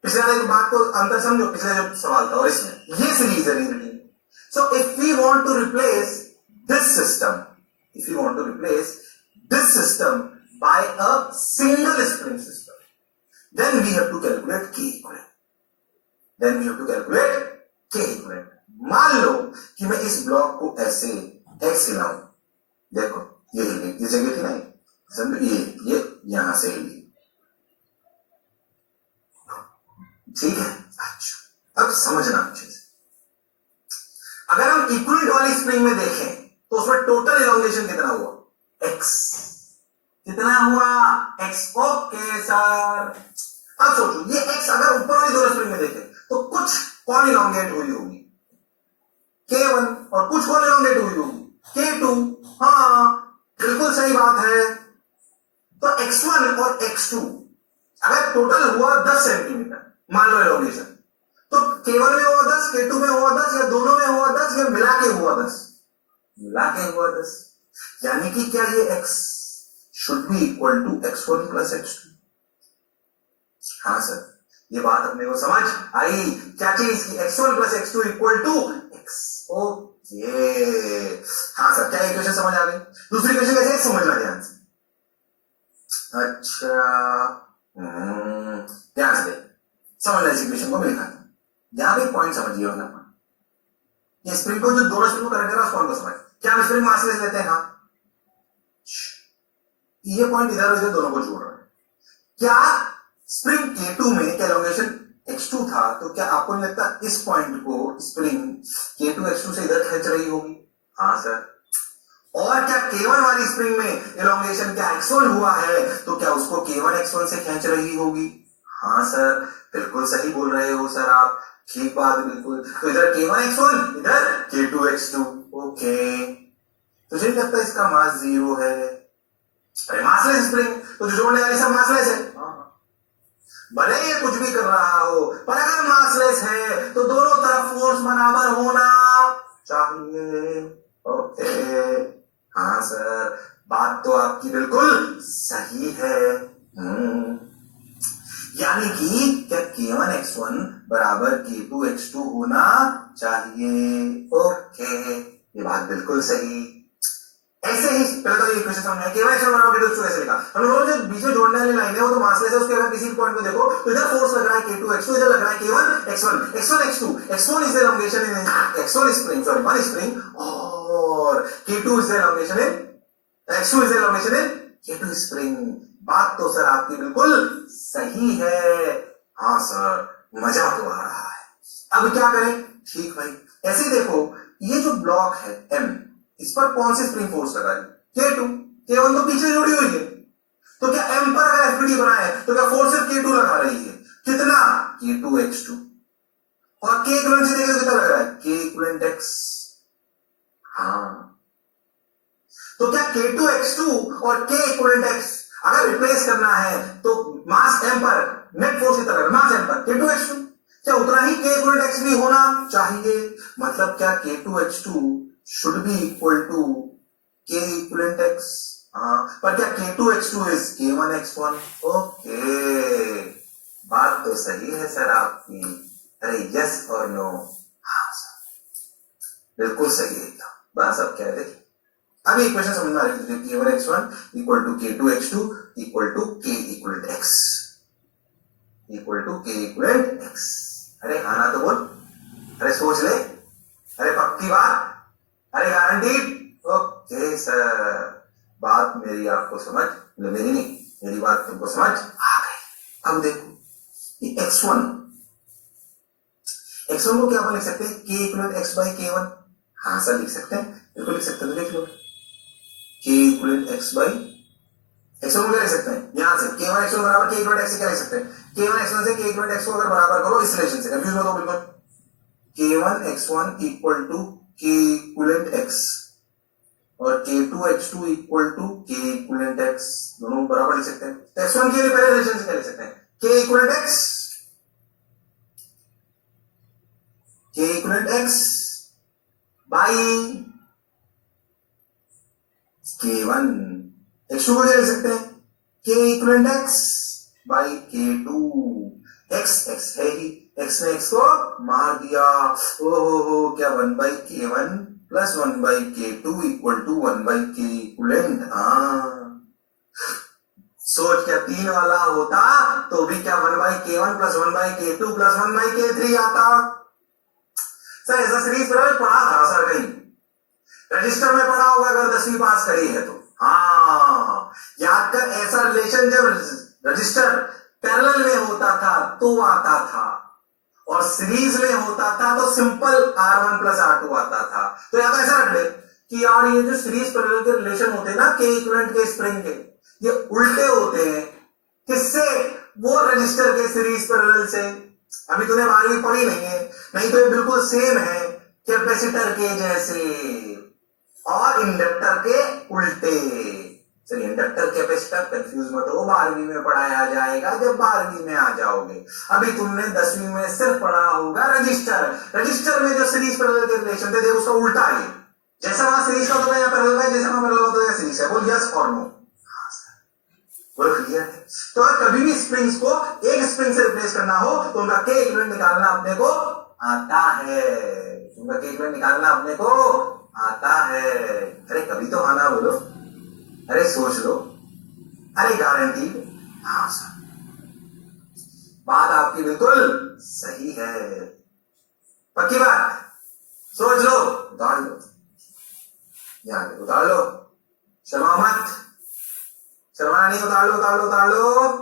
पिछले वाले बात को अंतर समझो, पिछले जो सवाल था और इसमें ये सीरीज है reality. So if we want to replace this system, if you want to replace this system by a single spring system, then we have to calculate K equivalent. Then we have to calculate K equivalent. मान लो कि मैं इस block को ऐसे x हिलाऊं, देखो ये हिली, ये जगह थी नहीं, समझो ये यहां से हिली, ठीक है? अच्छा, अब समझना अच्छे से, अगर हम इक्विवेलेंट वाली स्प्रिंग में देखें तो उसमें टोटल इलॉन्गेशन कितना हुआ? x। कितना हुआ? x। ओके सर, अब सोचो ये x अगर ऊपर वाली दोनों स्प्रिंग में देखें तो कुछ कौन इलॉन्गेट हुई होगी? K1, और कुछ कौन इलॉन्गेट हुई होगी? K2। हाँ बिल्कुल सही बात है। तो x1 और x2 अगर टोटल हुआ 10 सेंटीमीटर मान लो इलॉन्गेशन, तो K1 में हुआ 10, K2 में हुआ 10, या दोनों में हुआ 10, या मिला के हुआ 10? मिला के हुआ 10। यानी कि क्या ये x should be equal to x1 plus x2? हाँ सर, ये बात अपने को समझ आई। क्या चीज की x1 plus x2 equal to x। Okay हाँ सर, क्या इक्वेशन समझ आ गई? दूसरी इक्वेशन कैसे समझना ध्यान से। अच्छा ध्यान से समझना इस इक्वेशन को, मैं लिखाता हूं, यहां भी पॉइंट समझिए वाला। ये स्प्रिंग को जो दोनों स्प्रिंग को कनेक्ट कर रहा है उस पॉइंट को समझ। क्या हम स्प्रिंग मास लेते हैं? हाँ, ये पॉइंट इधर और इधर दोनों को जोड़ रहा है। क्या स्प्रिंग K2 में क्या एलोंगेशन x2 था, तो क्या आपको नहीं लगता इस पॉइंट को स्प्रिंग K2 x2 से इधर खींच रही होगी? हाँ सर, और क्या K1 वाली स्प्रिंग में इलोंगेशन क्या x1 हुआ है, तो क्या उसको K1 x1 से खींच रही होगी? हाँ सर, बिल्कुल सही बोल रहे हो सर आप, ठीक बात है बिल्कुल। तो इधर K1 x1, इधर K2 x2। ओके, तुझे नहीं लगता इसका मास 0 है? अरे मासलेस स्प्रिंग, तो जो जोड़ने वाली सब मासलेस है, भले ये कुछ भी कर रहा हो, पर अगर मासलेस है तो दोनों तरफ फोर्स बराबर होना चाहिए। ओके, हाँ सर, बात तो आपकी बिल्कुल सही है। यानी कि क्या K1 x1 बराबर K2 x2 होना चाहिए। ओके, ये बात बिल्कुल सही। ऐसे ही पहले तो ये इक्वेशन समझ में K1 x1 बराबर K2 x2 ऐसे लिखा हमने बोला, जो बीच में जोड़ने वाली लाइन है वो तो मासलेस है, उसके अगर किसी पॉइंट को देखो तो इधर फोर्स लग रहा है K2 x2, इधर लग रहा है K1 x1, x1 x2, x1 is the elongation in x1 spring, sorry one spring, और K2 is the elongation in x2 is the elongation in K2 spring। बात तो सर आपकी बिल्कुल सही है। हाँ सर, मजा तो आ रहा है। अब क्या करें? ठीक भाई, ऐसे देखो, ये जो ब्लॉक है M, इस पर कौन सी स्प्रिंग फोर्स लगा है? K2, K1 तो पीछे जुड़ी हुई है, तो क्या M पर अगर FPD बनाए तो क्या फोर्स सिर्फ K2 लगा रही है? कितना? K2 x2। और K इक्विवेलेंट से देखें तो कितना लग रहा है? K equivalent x। हाँ, तो क्या K2 x2 और K इक्विवेलेंट x अगर रिप्लेस करना है तो मास M पर नेट फोर्स कितना लगेगा? मास M पर K2 x2, क्या उतना ही K इक्विवेलेंट x भी होना चाहिए? मतलब क्या K2 x2 should be equal to K equivalent x? हाँ, पर क्या K2 x2 is K1 x1? Okay, बात तो सही है सर आपकी। अरे यस और नो? हाँ सर, बिल्कुल सही है। बस अब क्या है देखिए, अभी इक्वेशन समझ में आ रही है। K1 x1 equal to K2 x2 equal to K equivalent x equal to K equivalent x। अरे हाँ ना तो बोल, अरे सोच ले, अरे पक्की बात, अरे गारंटीड? ओके सर, बात मेरी आपको समझ, मेरी नहीं, मेरी बात तुमको समझ आ गई। अब देखो ये x1 को क्या अपन लिख सकते हैं? K equivalent x by K1। हाँ सर लिख सकते हैं, बिल्कुल लिख सकते हैं। तो देख लो, K equivalent x by x1 को क्या लिख सकते हैं? यहां से K1 x1 बराबर K इक्वलेंट x से क्या लिख सकते हैं? K1 x1 से K इक्वलेंट x को अगर बराबर करो इस रिलेशन से, कंफ्यूज मत हो बिल्कुल। K1 x1 equal to K equivalent x और K2 x2 equal to K equivalent x, दोनों बराबर लिख सकते हैं। तो x1 के लिए पहले रिलेशन से क्या लिख सकते हैं? K equivalent x, K equivalent x by K1। x2 को क्या लिख सकते हैं? K equivalent x by K2। x x है ही, x ने x को मार दिया। हो क्या 1 by K1 plus 1 by K2 equal to 1 by K equivalent. सोच, क्या 3 वाला होता तो भी क्या 1 by K1 plus 1 by K2 plus 1 by K3 आता। सर ऐसा सीरीज पढ़ा था सर, कहीं रजिस्टर में पढ़ा होगा अगर 10वीं पास करी है तो। हाँ याद कर, ऐसा रिलेशन जब रजिस्टर पैरेलल में होता था तो आता था, और सीरीज में होता था तो सिंपल R1 प्लस R2 आता था। तो याद ऐसा रख ले कि यार ये जो सीरीज पैरेलल के रिलेशन होते हैं ना K इक्विवेलेंट के स्प्रिंग के, ये उल्टे होते हैं। किससे? वो रजिस्टर के सीरीज पैरेलल से। अभी तूने 12वीं पढ़ी नहीं है, नहीं तो ये बिल्कुल सेम है, कैपेसिटर के जैसे और इंडक्टर के उल्टे। चलिए, इंडक्टर कैपेसिटर कंफ्यूज मत हो, 12वीं में पढ़ाया जाएगा जब 12वीं में आ जाओगे। अभी तुमने 10वीं में सिर्फ पढ़ा होगा रजिस्टर। रजिस्टर में जो सीरीज पैरेलल के रिलेशन थे देखो उसका उल्टा है। जैसा वहां सीरीज का होता है, यहाँ पैरेलल का, जैसा वहां पैरेलल होता है सीरीज है। बोल यस और नो? बोलो क्लियर है? तो अगर कभी भी स्प्रिंग्स को एक स्प्रिंग से रिप्लेस करना हो तो उनका K इक्विवेलेंट निकालना अपने को आता है। उनका K इक्विवेलेंट निकालना अपने को आता है। अरे कभी तो हाँ ना बोलो, अरे सोच लो, अरे गारंटी? हाँ सर, बात आपकी बिल्कुल सही है, पक्की बात। सोच लो, उतार लो, यहाँ उतार लो, शर्मा मत, शर्मा नहीं, उतार लो उतार लो उतार लो।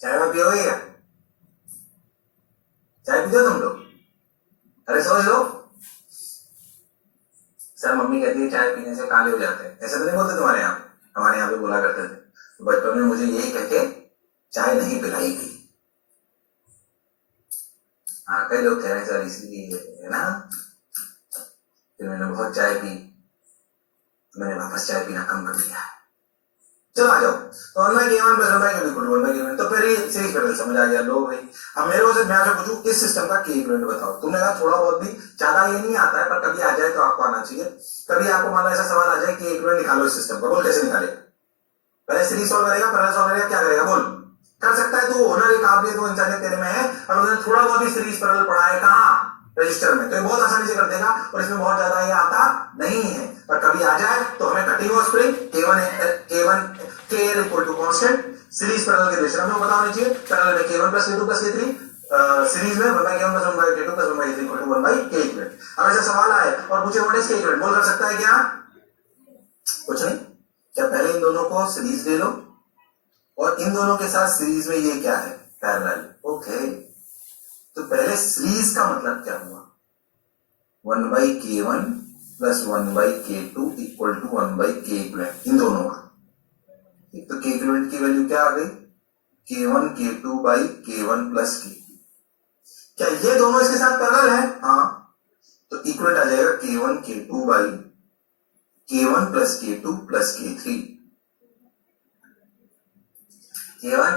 चाय में पियोगे क्या? चाय पीते हो तुम लोग? अरे सोच लो। सर मम्मी कहती है चाय पीने से काले हो जाते हैं, ऐसा तो नहीं बोलते तुम्हारे यहाँ? हमारे यहाँ पे बोला करते थे। तो बचपन में मुझे यही कह के चाय नहीं पिलाई गई। हाँ, कई लोग कह रहे हैं सर इसलिए है ना। फिर मैंने बहुत चाय पी, मैंने वापस चाय पीना कम कर दिया। चलो आ जाओ। तो 1/k1 + 1/k2 = 1/k1। तो फिर ये सीरीज पैरेलल समझ आ गया। लो भाई, अब मेरे को से मैं आपसे पूछूं इस सिस्टम का k इक्विवेलेंट बताओ। तुमने कहा थोड़ा बहुत भी, ज्यादा ये नहीं आता है, पर कभी आ जाए तो आपको आना चाहिए। कभी आपको मान लो ऐसा सवाल आ जाए कि इक्विवेलेंट निकालो इस सिस्टम का, बोल कैसे निकालेगा? पहले सीरीज सॉल्व करेगा, पैरेलल सॉल्व करेगा, क्या करेगा बोल? कर सकता है तो हुनर, एक काबिलियत, वो इंसानियत तेरे में है। अगर उसने थोड़ा बहुत भी सीरीज पैरेलल पढ़ा है कहां? रजिस्टर में, तो ये बहुत आसानी से कर देगा। और इसमें बहुत ज्यादा ये आता नहीं है, पर कभी आ जाए तो हमें continuous spring K1 KL = constant series parallel के रिलेशन हमें पता होनी चाहिए। पैरेलल में K1 + K2 + K3, सीरीज में 1/K1 + 1/K2 + 1/K3 = 1/K equivalent. अब ऐसा सवाल आए और पूछे व्हाट इज K इक्विवेलेंट, बोल कर सकता है क्या? कुछ नहीं। क्या पहले इन दोनों को सीरीज ले लो और इन दोनों के साथ सीरीज में ये क्या है? पैरेलल। ओके, तो पहले सीरीज का मतलब क्या हुआ? 1/K1 + 1/K2 = 1/K equivalent. इन दोनों का एक तो K इक्विवेलेंट की वैल्यू क्या आ गई? K1 K2/K1 + K। क्या ये दोनों इसके साथ पैरेलल है? हाँ, तो इक्विवेलेंट आ जाएगा K1 K2/K1 + K2 + K3। K1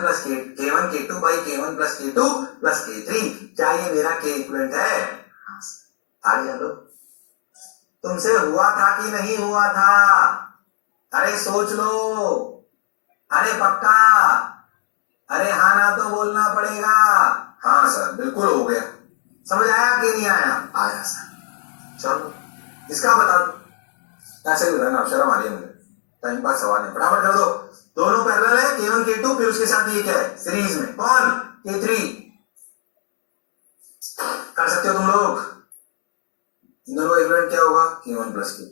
K2/K1 + K2 + K3। क्या ये मेरा K इक्विवेलेंट है? आ गया। लो, तुमसे हुआ था कि नहीं हुआ था? अरे सोच लो। अरे पक्का? अरे हाँ ना तो बोलना पड़ेगा। हाँ सर, बिल्कुल हो गया। समझ आया कि नहीं आया? आया सर। चलो इसका बता दो। ऐसे ही ना, शर्म आ रही है मुझे, टाइम पास सवाल है, फटाफट कर दो। दोनों पैरेलल है, K1 K2, फिर उसके साथ ये क्या है? सीरीज में कौन? K3। कर सकते हो तुम लोग। इन दोनों का इक्विवेलेंट क्या होगा? K1 + K2,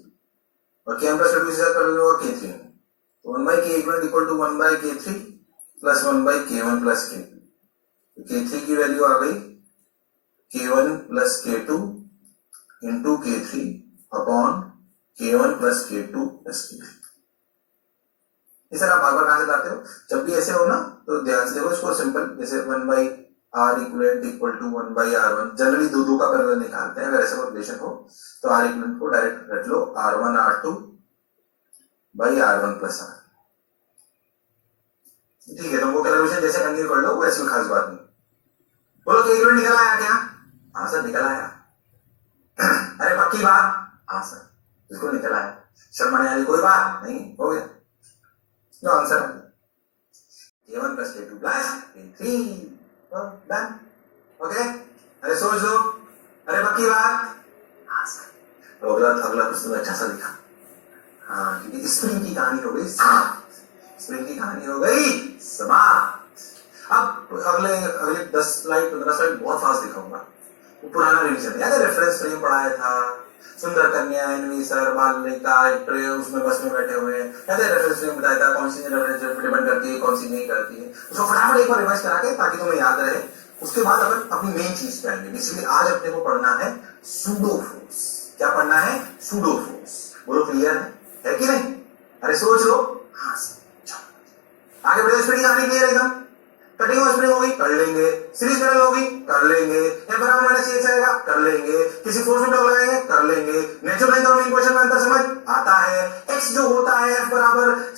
और K1 + K2 के साथ पैरेलल होगा K3। तो 1/K equivalent = 1/K3 + 1/K1 + K2। तो K3 की वैल्यू आ गई K1 + K2 × K3 upon K1 + K2 + K3। ये सर आप बार बार कहां से लाते हो? जब भी ऐसे हो ना तो ध्यान से देखो इसको। सिंपल, जैसे 1/R इक्विवेलेंट = 1/R1। जनरली दो का पैरेलल निकालते हैं। अगर ऐसा कोई रिलेशन हो तो R इक्विवेलेंट को डायरेक्ट रख लो, R1 R2/R1 + R। ठीक है, तुमको कैलकुलेशन जैसे कंटिन्यू कर लो, वो ऐसी खास बात नहीं। बोलो K इक्विवेलेंट निकल आया क्या? हाँ सर निकल आया। अरे पक्की बात? हाँ सर बिल्कुल निकल आया, शर्माने वाली कोई बात नहीं। हो गया जो आंसर है K1 + K2 + K3। Done. Okay, अरे सोच लो। अरे पक्की बात? हाँ सर। तो अगला प्रश्न अच्छा सा लिखा। हाँ, क्योंकि स्प्रिंग की कहानी हो गई समाप्त। स्प्रिंग की कहानी हो गई समाप्त। अब अगले 10 स्लाइड 15 स्लाइड बहुत फास्ट दिखाऊंगा। वो पुराना रिवीजन याद है? रेफरेंस फ्रेम पढ़ाया था, सुंदर कन्या, एनवी सर, बालिका, उसमें बस में बैठे हुए हैं। याद है? रेफरेंस फ्रेम बताया था कौन सी रेफरेंस डिपेंड करती है, कौन सी नहीं करती है। उसको फटाफट एक बार रिवाइज करा के, ताकि तुम्हें याद रहे। उसके बाद अपन अपनी मेन चीज पे आएंगे। बेसिकली आज अपने को पढ़ना है सूडो फोर्स। क्या पढ़ना है? Pseudo force. बोलो क्लियर है कि नहीं? अरे सोच लो। हाँ चलो आगे बढ़े। स्प्रिंग कहानी क्लियर एकदम? कटिंग और स्प्रिंग होगी, कर लेंगे। सीरीज पैरेलल होगी, कर लेंगे। F = -X आएगा, कर लेंगे। किसी फोर्स में टॉर्क लगाएंगे, कर लेंगे। नेचुरल लेंथ और इक्वेशन में अंतर समझ आता है। x जो होता है F =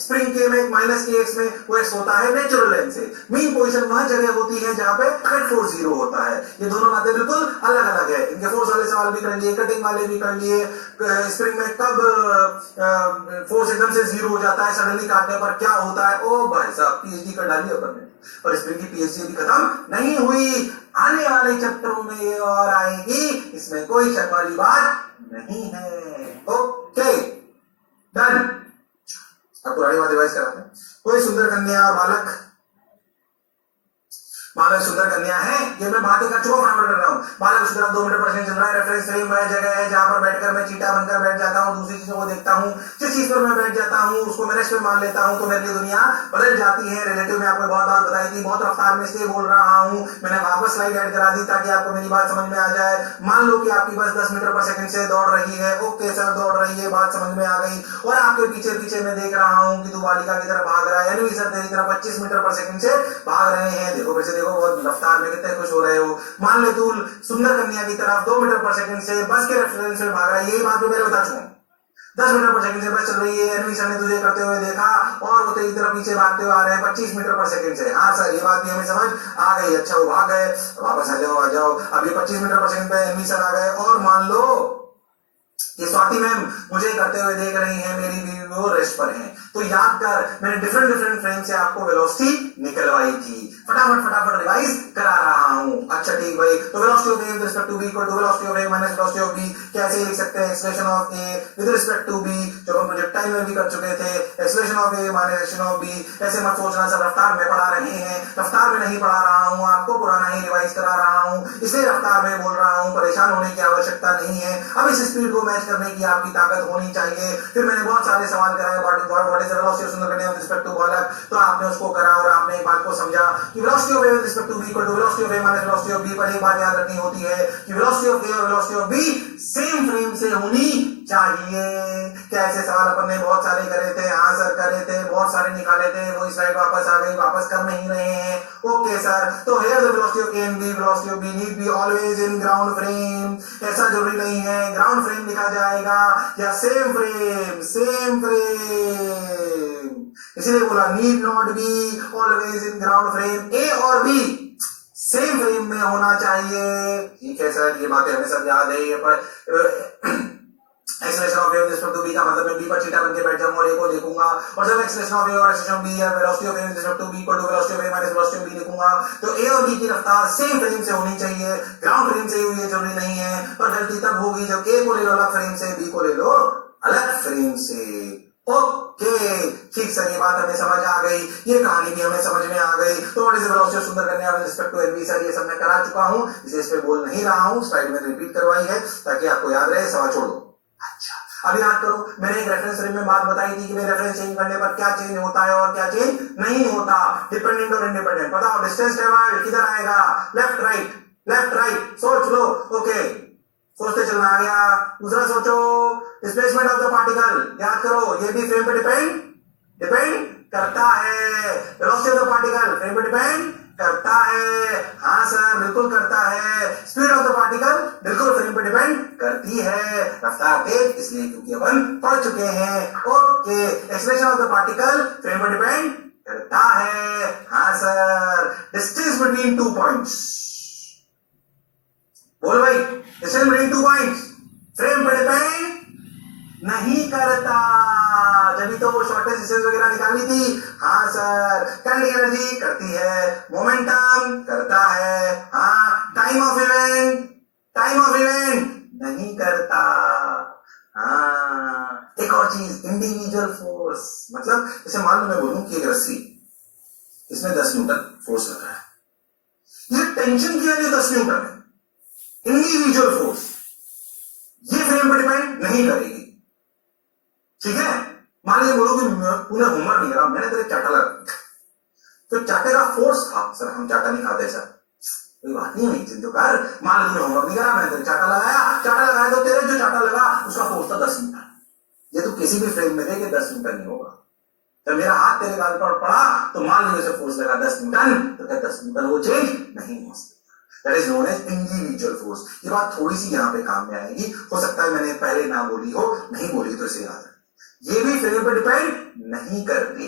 स्प्रिंग K में -Kx में, वो x होता है नेचुरल लेंथ से। मीन पोजीशन वह जगह होती है जहां पे कट फोर्स 0 होता है। ये दोनों बातें बिल्कुल अलग अलग है। इनके फोर्स वाले सवाल भी कर लिए, कटिंग वाले भी कर लिए। स्प्रिंग में कब फोर्स एकदम से 0 हो जाता है, सडनली काटने पर क्या होता है? ओ भाई साहब, पीएचडी कर डाली अपन ने। और स्प्रिंग की पीएचडी भी खत्म नहीं हुई, आने वाले चैप्टरों में ये और आएगी, इसमें कोई शक वाली बात नहीं है। Okay done. अब पुरानी बात रिवाइज कराते हैं। कोई सुंदर कन्या और बालक मालव सुंदर कन्या है, ये मैं बातें कर चुका हूं, फटाफट कर रहा हूँ। मालव उस तरफ 2 मीटर पर सेकंड चल रहा है। रेफरेंस फ्रेम वह जगह है जहां पर बैठकर मैं चीटा बनकर बैठ जाता हूँ, दूसरी चीजों को देखता हूँ। जिस चीज पर मैं बैठ जाता हूँ उसको मैं नेक्स्ट पे मान लेता हूँ, तो मेरे लिए दुनिया बदल जाती है। रिलेटिव में आपको बहुत बात बताई थी, बहुत रफ्तार में इसलिए बोल रहा हूँ, मैंने वापस स्लाइड ऐड करा दी ताकि आपको मेरी बात समझ में आ जाए। मान लो कि आपकी बस 10 मीटर पर सेकंड से दौड़ रही है। ओके सर, दौड़ रही है, बात समझ में आ गई। और आपके पीछे पीछे मैं देख रहा हूँ कि तू बालिका की तरफ भाग रहा है, यानी सर तेरी तरफ 25 मीटर पर सेकंड से भाग रहे हैं। देखो फिर से देखो, बहुत रफ्तार में कितने खुश हो रहे हो। मान ले तू सुंदर कन्या की तरफ 2 मीटर पर सेकंड से बस के रेफरेंस में भाग रहा है। यही बात मैं पहले बता चुका हूँ। 10 मीटर पर सेकंड से बस चल रही है, एनवी सर ने तुझे करते हुए देखा और वो तेरी तरफ पीछे भागते हुए आ रहे हैं 25 मीटर पर सेकंड से। हाँ सर, ये बात भी हमें समझ आ गई। अच्छा, वो भाग गए, वापस आ जाओ। अब ये 25 मीटर पर सेकंड पे एनवी सर आ गए और मान लो ये स्वाति मैम मुझे करते हुए देख रही हैं, मेरी भी वो रेस्ट पर हैं। तो याद कर, मैंने डिफरेंट फ्रेम से आपको वेलोसिटी निकलवाई थी। फटाफट रिवाइज करा रहा हूं। अच्छा ठीक भाई, तो velocity of A with respect to B equal to velocity of A minus velocity of B. कैसे लिख सकते हैं? Acceleration of A with respect to B, जो हम प्रोजेक्टाइल में भी कर चुके थे। Acceleration of A minus acceleration of B. ऐसे मत सोचना सब रफ्तार में पढ़ा रहे हैं, रफ्तार में नहीं पढ़ा रहा हूं, आपको पुराना ही रिवाइज करा रहा हूं, इसलिए रफ्तार में बोल रहा हूं। परेशान होने की आवश्यकता नहीं है। अब इस स्पीड को मैच करने की आपकी ताकत होनी चाहिए। फिर मैंने बहुत सारे सवाल कराए, what is the velocity of sundar kanya with respect to बालक, तो आपने उसको करा और आपने एक बात को समझा कि velocity of A with respect to B equal to velocity of A minus velocity of B. पर एक बात याद रखनी होती है कि वेलोसिटी ऑफ ए और velocity of B same frame से होनी चाहिए। क्या ऐसे सवाल अपन ने बहुत सारे करे थे? हाँ सर करे थे, बहुत सारे निकाले थे। वही स्लाइड वापस आ गई, वापस कर नहीं रहे हैं। ओके सर, तो here the velocity of A and B, velocity of B need be always in ground frame. ऐसा जरूरी नहीं है ग्राउंड फ्रेम लिखा जाएगा या सेम फ्रेम, सेम फ्रेम, इसलिए बोला need not be always in ground frame. A और बी सेम फ्रेम में होना चाहिए। ठीक है सर, ये बातें हमें सब याद है। ये पर acceleration of A with respect to B का मतलब मैं बी पर चीटा बनके बैठ जाऊंगा और ए को देखूंगा, और जब एक्सेलरेशन ऑफ ए और एक्सेलरेशन ऑफ बी या velocity of A with respect to B equal to velocity of A minus velocity of B लिखूंगा, तो ए और बी की रफ्तार सेम फ्रेम से होनी चाहिए, ग्राउंड फ्रेम से हुई है जरूरी नहीं है। पर गलती तब होगी जब ए को ले लो अलग फ्रेम से, बी को ले लो अलग फ्रेम से। ओके ठीक सर, ये बात हमें समझ आ गई, ये कहानी भी हमें समझ में आ गई। तो what is the velocity of sundar kanya with respect to NV sir, ये सब मैं करा चुका हूं, इसे इस पे बोल नहीं रहा हूं, स्लाइड में रिपीट करवाई है ताकि आपको याद रहे। सवाल छोड़ो। अच्छा, अब याद करो, मैंने एक रेफरेंस फ्रेम में बात बताई थी कि मैं रेफरेंस चेंज करने पर क्या चेंज होता है और क्या चेंज नहीं होता, डिपेंडेंट और इंडिपेंडेंट। बताओ डिस्टेंस ट्रेवल्ड किधर आएगा? लेफ्ट राइट, लेफ्ट राइट, सोच लो। ओके, सोचते चलना आ गया। दूसरा सोचो, डिस्प्लेसमेंट ऑफ द पार्टिकल, याद करो, ये भी फ्रेम पे डिपेंड करता है। Velocity of the particle frame पे डिपेंड करता है। हाँ सर, बिल्कुल करता है। स्पीड ऑफ द पार्टिकल बिल्कुल फ्रेम पे डिपेंड करती है। रफ्तार तेज इसलिए क्योंकि अपन पढ़ चुके हैं। Okay, acceleration of the particle frame पे डिपेंड करता है। हाँ सर, डिस्टेंस बिटवीन 2 पॉइंट्स, बोल भाई, डिस्टेंस बिटवीन 2 पॉइंट्स फ्रेम पे डिपेंड नहीं करता। जब तो वो शॉर्टेज डिस्टेंस वगैरह निकाली थी। हाँ सर, काइनेटिक एनर्जी करती है, मोमेंटम करता है। हाँ, टाइम ऑफ इवेंट नहीं करता। हाँ, एक और चीज, इंडिविजुअल फोर्स, मतलब जैसे मान लो मैं बोलूं कि एक रस्सी, इसमें 10 न्यूटन फोर्स लग रहा है, ये टेंशन की वजह 10 न्यूटन है। इंडिविजुअल फोर्स ये फ्रेम पर डिपेंड नहीं करेगी। ठीक है, मान लीजिए बोलो कि तूने होमवर्क नहीं करा, मैंने तेरे चाटा लगा, तो चाटे का फोर्स था। सर हम चाटा नहीं खाते सर, कोई बात नहीं हुई चिंता कर। मान लीजिए होमवर्क नहीं करा, मैंने तेरे चाटा लगाया तो तेरे जो चाटा लगा उसका फोर्स था 10 न्यूटन। ये तो किसी भी फ्रेम में देखे 10 न्यूटन नहीं होगा। जब मेरा हाथ तेरे गाल पर पड़ा तो मान लीजिए उसे फोर्स लगा 10 न्यूटन, तो क्या 10 न्यूटन वो चेंज नहीं हो सकता। That is known as individual force। ये बात थोड़ी सी यहाँ पे काम में आएगी, हो सकता है मैंने पहले ना बोली हो, नहीं बोली तो इसे याद रखें। ये भी फ्रेम पर डिपेंड नहीं करती,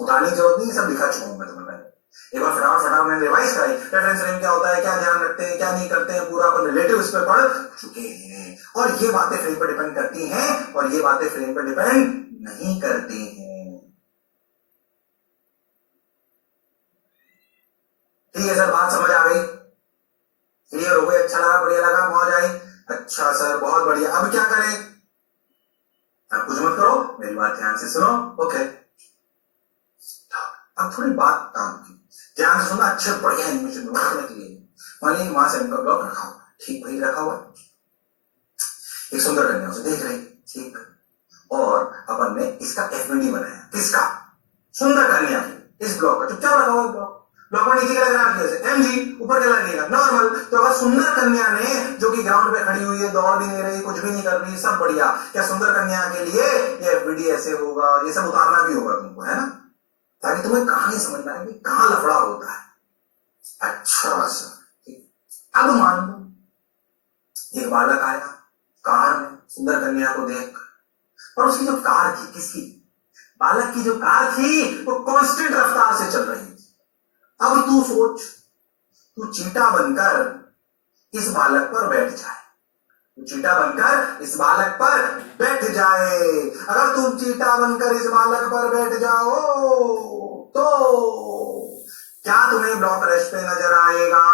उतारने की जरूरत नहीं, सब लिखा चुका हूं मैं तुम्हें। एक बार फटाफट मैंने रिवाइज कराई, रेफरेंस फ्रेम क्या होता है, क्या ध्यान रखते हैं, क्या नहीं करते हैं, पूरा अपन रिलेटिव इस पे पढ़ चुके हैं। और ये बातें फ्रेम पर डिपेंड करती हैं और ये बातें फ्रेम पर डिपेंड नहीं करती हैं। ठीक है सर, बात समझ आ गई, क्लियर हो गई? अच्छा लगा, बढ़िया लगा, मौज आई? अच्छा सर, बहुत बढ़िया। अब क्या करें? आप कुछ मत करो, मेरी बात ध्यान से सुनो। ओके, अब थोड़ी बात काम की, ध्यान से सुनना, अच्छे बढ़िया एनिमेशन बनने के लिए। मान लीजिए वहां से इनका ब्लॉक रखा हुआ, ठीक वही रखा हुआ, एक सुंदर कन्या उसे देख रही, ठीक, और अपन ने इसका एफबीडी बनाया, किसका? सुंदर कन्या की, इस ब्लॉक का चुपचाप रखा हुआ ब्लॉक, ब्लॉक में नीचे क्या लग रहा है? एमजी, ऊपर क्या लगेगा? नॉर्मल। तो अगर सुंदर कन्या ने, जो कि ग्राउंड पे खड़ी हुई है, दौड़ भी नहीं रही, कुछ भी नहीं कर रही, सब बढ़िया, क्या सुंदर कन्या के लिए ये एफबीडी ऐसे होगा? ये सब उतारना भी होगा तुमको, है ना, ताकि तुम्हें कहानी समझ में आए कि कहां लफड़ा होता है। अच्छा सर, अब मान लो एक बालक आया कार में सुंदर कन्या को देख, और उसकी जो कार थी, किसकी? बालक की जो कार थी वो कांस्टेंट रफ्तार से चल रही थी। अब तू सोच, तू चीटा बनकर इस बालक पर बैठ जाए, तू चीटा बनकर इस बालक पर बैठ जाए। अगर तुम चीटा बनकर इस बालक पर बैठ जाओ तो क्या तुम्हें ब्लॉक रेस्ट पे नजर आएगा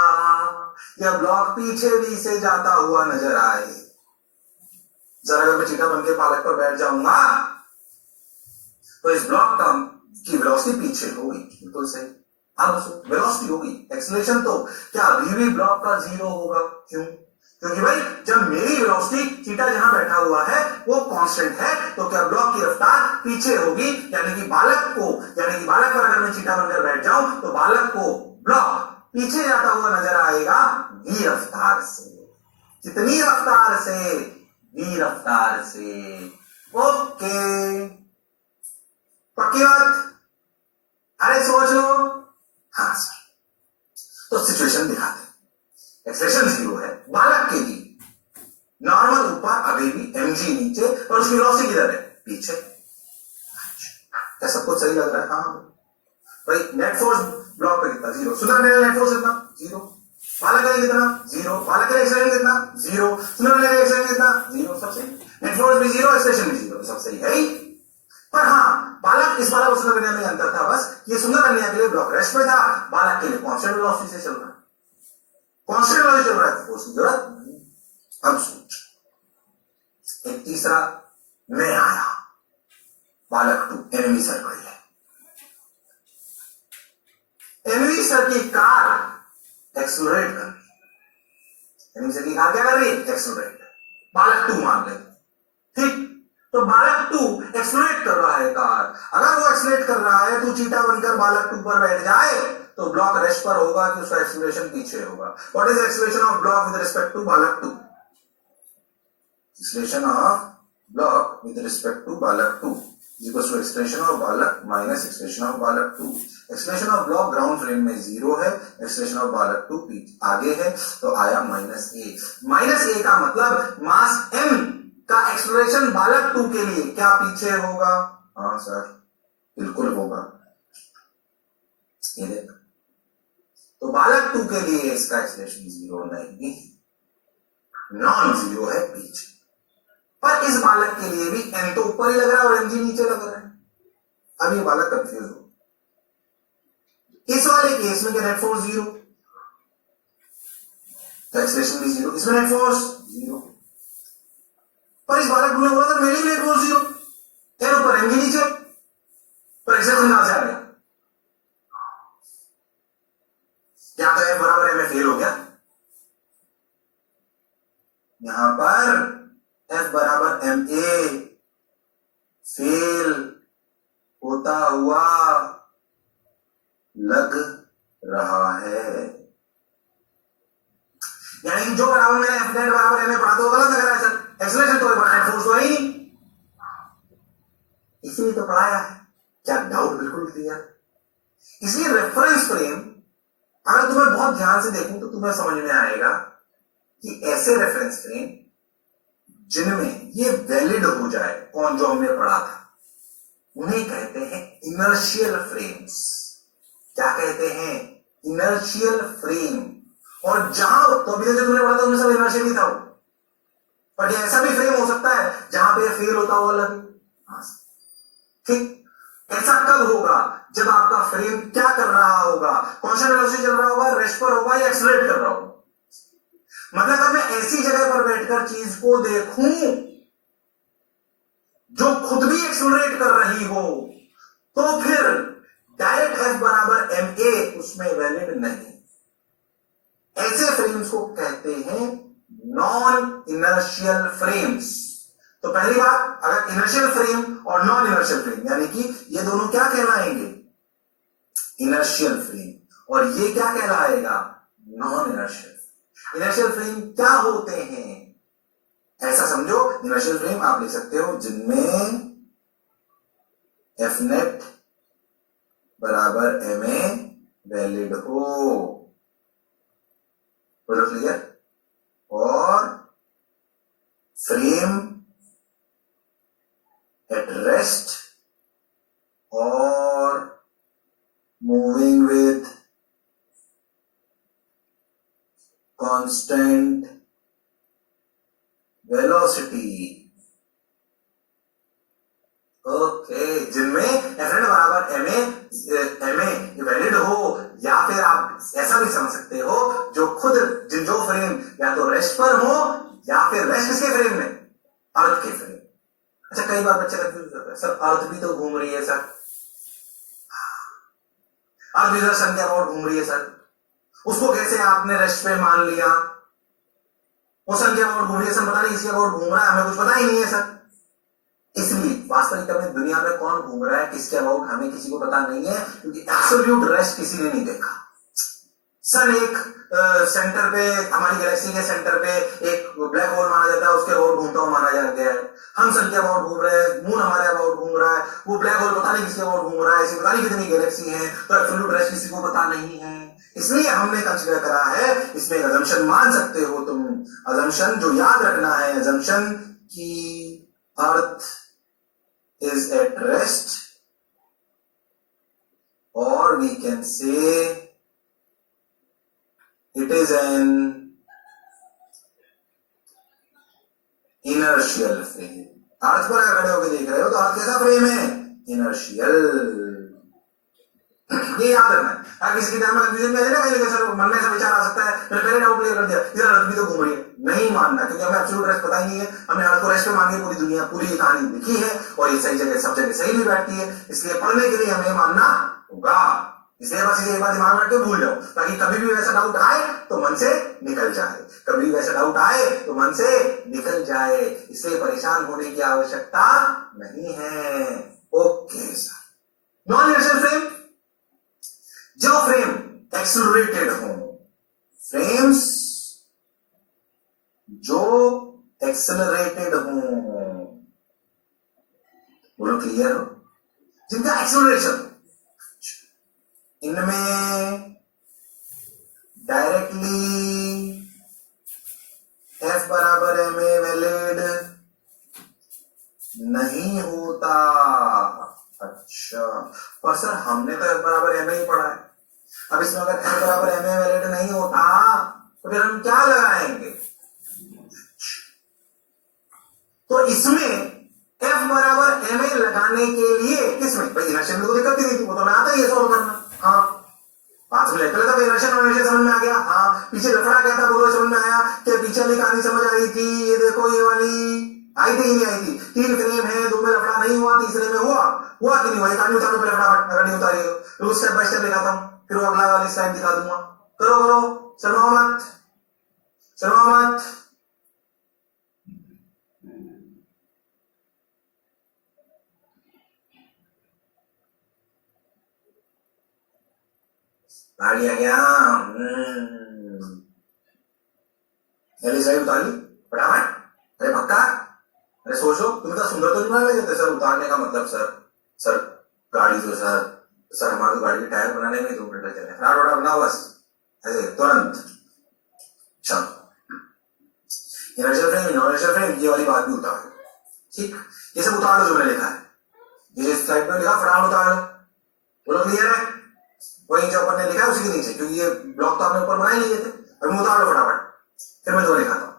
या ब्लॉक पीछे भी से जाता हुआ नजर आए? जरा अगर मैं चीटा बनकर बालक पर बैठ जाऊंगा तो इस ब्लॉक का की वेलोसिटी पीछे होगी, बिल्कुल सही। अब वेलोसिटी होगी, एक्सेलरेशन तो क्या अभी भी ब्लॉक का 0 होगा? क्यों? क्योंकि भाई जब मेरी वेलोसिटी चीटा जहां बैठा हुआ है वो कांस्टेंट है, तो क्या ब्लॉक की रफ्तार पीछे होगी, यानी कि बालक पर अगर मैं चीटा बनकर बैठ जाऊं तो बालक को ब्लॉक पीछे जाता हुआ नजर आएगा v रफ्तार से। कितनी रफ्तार से? v रफ्तार से। ओके, पक्की बात? अरे सोच लो। हाँ सर, तो सिचुएशन दिखाते हैं। एक्सेलरेशन 0 है बालक के लिए, नॉर्मल ऊपर, अभी भी mg नीचे, और उसकी वेलोसिटी किधर है? पीछे। क्या सब कुछ सही लग रहा है? हाँ भाई, नेट फोर्स ब्लॉक पे कितना? 0। सुंदर ने नेट फोर्स कितना? 0। बालक के लिए कितना? 0। बालक के लिए एक्सेलरेशन कितना? 0। सुंदर ने एक्सेलरेशन कितना? 0। सब सही, नेट फोर्स भी 0, एक्सेलरेशन भी 0, सब सही है ही। पर हाँ, बालक, इस बालक और सुंदर कन्या में अंतर था बस, ये सुंदर कन्या के लिए ब्लॉक रेस्ट में था, बालक के लिए कांस्टेंट वेलोसिटी से चल रहा है, कांस्टेंट वेलोसिटी चल रहा है, फोर्स की जरूरत नहीं। अब सोच, एक तीसरा मैं आया, बालक 2 एनिमी सर्कल है, एनिमी सर की कार एक्सलरेट कर रही है, एनिमी सर की कार क्या कर रही है? एक्सलरेट। बालक 2 मान ले, ठीक, तो बालक 2 एक्सलरेट कर रहा है कार। अगर वो एक्सलरेट कर रहा है, तू चीटा बनकर बालक 2 पर बैठ जाए तो ब्लॉक रेस्ट पर होगा कि उसका एक्सेलरेशन पीछे होगा। What is acceleration of block with respect to block 2? Acceleration of block with respect to block 2 equals to acceleration of block minus acceleration of block 2। Acceleration of block ground frame में 0 है, acceleration of block 2 आगे है, तो आया -a। -a का मतलब मास m का acceleration बालक 2 के लिए क्या पीछे होगा? हाँ सर, बिल्कुल होगा। ये देख, तो बालक 2 के लिए इसका एक्सेलरेशन 0 नहीं, नॉन 0 है, पीछे। पर इस बालक के लिए भी m तो ऊपर ही लग रहा है और mg नीचे लग रहा है। अब ये बालक कंफ्यूज हो, इस वाले केस में क्या नेट फोर्स 0, तो एक्सेलरेशन भी 0, इसमें नेट फोर्स 0। पर इस बालक ने बोला था मेरे लिए नेट फोर्स 0, n ऊपर mg नीचे, पर एक्सेलरेशन कहां से आ गया? क्या तो f बराबर m फेल हो गया, यहां पर f बराबर ma फेल होता हुआ लग रहा है। यानी कि जो बराबर मैंने f नेट बराबर ma पढ़ा तो गलत लग रहा है सर, एक्सेलरेशन तो नेट फोर्स तो है ही नहीं, इसीलिए तो पढ़ाया है। क्या डाउट? बिल्कुल क्लियर। इसलिए रेफरेंस फ्रेम अगर तुम्हें बहुत ध्यान से देखूं तो तुम्हें समझ में आएगा कि ऐसे रेफरेंस फ्रेम जिनमें ये वैलिड हो जाए, कौन जो हमने पढ़ा था, उन्हें कहते हैं इनर्शियल फ्रेम्स। क्या कहते हैं? Inertial frame. और जहां तो अभी जो तुमने पढ़ा था उनमें सब इनर्शियल ही था वो, पर ऐसा भी फ्रेम हो सकता है जहां पे फेल होता हुआ लगे। ठीक, ऐसा कब होगा? जब आपका फ्रेम क्या कर रहा होगा? कांस्टेंट वेलोसिटी चल रहा होगा, रेस्ट पर होगा या एक्सेलरेट कर रहा होगा। मतलब अगर मैं ऐसी जगह पर बैठकर चीज को देखूं जो खुद भी एक्सेलरेट कर रही हो, तो फिर डायरेक्ट F बराबर ma उसमें वैलिड नहीं। ऐसे फ्रेम्स को कहते हैं नॉन इनर्शियल फ्रेम्स। तो पहली बात, अगर इनर्शियल फ्रेम और नॉन इनर्शियल फ्रेम, यानी कि ये दोनों क्या कहलाएंगे? Inertial frame. और ये क्या कहलाएगा? Non inertial. इनर्शियल फ्रेम क्या होते हैं? ऐसा समझो, इनर्शियल फ्रेम आप लिख सकते हो जिनमें एफ नेट बराबर ma वैलिड हो। बोलो क्लियर? और फ्रेम एट रेस्ट और moving with constant velocity. Okay, जिनमें एफ नेट बराबर ma वैलिड हो, या फिर आप ऐसा भी समझ सकते हो जो फ्रेम या तो रेस्ट पर हो या फिर रेस्ट किसके फ्रेम में? अर्थ के फ्रेम। अच्छा, कई बार बच्चे कंफ्यूज होते हैं, सर अर्थ भी तो घूम रही है सर, अर्थ भी सन के अबाउट घूम रही है सर, उसको कैसे आपने रेस्ट पे मान लिया? वो सन के अबाउट घूम रही है सर, पता नहीं किसके अबाउट घूम रहा है, हमें कुछ पता ही नहीं है सर। इसलिए वास्तविकता में दुनिया में कौन घूम रहा है, किसके अबाउट, हमें किसी को पता नहीं है, क्योंकि एब्सोल्यूट रेस्ट किसी ने नहीं देखा। सन एक सेंटर पे, हमारी गैलेक्सी के सेंटर पे एक ब्लैक होल माना जाता है, उसके अबाउट घूमता हुआ माना गया है। हम सन के अबाउट घूम रहे हैं, मून हमारे अबाउट घूम रहा है, वो ब्लैक होल पता नहीं किसके अबाउट घूम रहा है, ऐसी पता नहीं कितनी गैलेक्सी है, तो एब्सोल्यूट रेस्ट किसी को पता नहीं है। इसलिए हमने कंसीडर करा है, इसमें एक अजम्पशन मान सकते हो तुम, अजम्पशन जो याद रखना है, अजम्पशन की अर्थ is at rest, or we can say it is an inertial frame. अर्थ पर अगर खड़े होकर देख रहे हो तो अर्थ कैसा फ्रेम है? इनर्शियल। ये याद रखना है। अगर किसी की तरह में कंफ्यूजन में है ना, कहीं सर मन में ऐसा विचार आ सकता है, मैंने पहले डाउट क्लियर कर दिया, इधर अर्थ भी तो घूम रही है, नहीं मानना, क्योंकि हमें एब्सोल्यूट रेस्ट पता ही नहीं है। हमने अर्थ को रेस्ट पे मान के पूरी दुनिया, पूरी कहानी लिखी है, और ये सही जगह, सब जगह सही भी बैठती है, इसलिए पढ़ने के लिए हमें मानना होगा। इसलिए बस इसे एक बार दिमाग में रख के भूल जाओ, ताकि कभी भी वैसा डाउट आए तो मन से निकल जाए, कभी भी वैसा डाउट आए तो मन से निकल जाए। इसलिए परेशान होने की आवश्यकता नहीं है। Okay sir, non inertial frame, जो फ्रेम एक्सेलरेटेड हो, फ्रेम्स जो एक्सेलरेटेड हो, बोलो क्लियर हो, जिनका एक्सेलरेशन, इनमें डायरेक्टली F बराबर ma वैलिड नहीं होता। अच्छा, पर सर हमने तो F बराबर ma ही पढ़ा है। अब इसमें अगर F बराबर ma वैलिड नहीं होता तो फिर हम क्या लगाएंगे? तो इसमें F बराबर ma लगाने के लिए किसमें भाई इनर्शियल में तो दिक्कत ही नहीं थी, वो तो मैं आता ही है सॉल्व करना। हाँ, बात समझ पहले था इनर्शियल और इनर्शियल समझ में आ गया। हाँ, पीछे लफड़ा क्या था बोलो, समझ में आया कि पीछे वाली कहानी समझ आई थी, ये देखो ये वाली आई थी नहीं आई थी, 3 फ्रेम है, 2 में लफड़ा नहीं हुआ, तीसरे में हुआ कि नहीं हुआ, कहानी उतारो पहले फटाफट, अगर नहीं उतारी तो स्टेप बाय स्टेप दिखाता हूँ, फिर वो अगला वाली स्लाइड दिखा दूंगा। करो करो, शर्मा मत, शर्मा मत। आ गया पहली स्लाइड उतारी फटाफट। अरे पक्का, अरे सोचो, तुम इतना सुंदर तो नहीं बना लेते सर, उतारने का मतलब सर गाड़ी तो सर हमारी गाड़ी के टायर बनाने में 2 मिनट चले, फटाफट वोड़ा बनाओ बस ऐसे तुरंत। चलो, inertial frame, non inertial frame, ये वाली बात भी उतारो, ठीक, ये सब उतार लो जो मैंने लिखा है, ये स्लाइड में लिखा फटाफट उतार लो। बोलो क्लियर है? वही जो अपन ने लिखा है उसी के नीचे, क्योंकि ये ब्लॉक तो आपने ऊपर बनाए लिए थे, अभी उतार लो फटाफट, फिर मैं तो लिखाता हूं।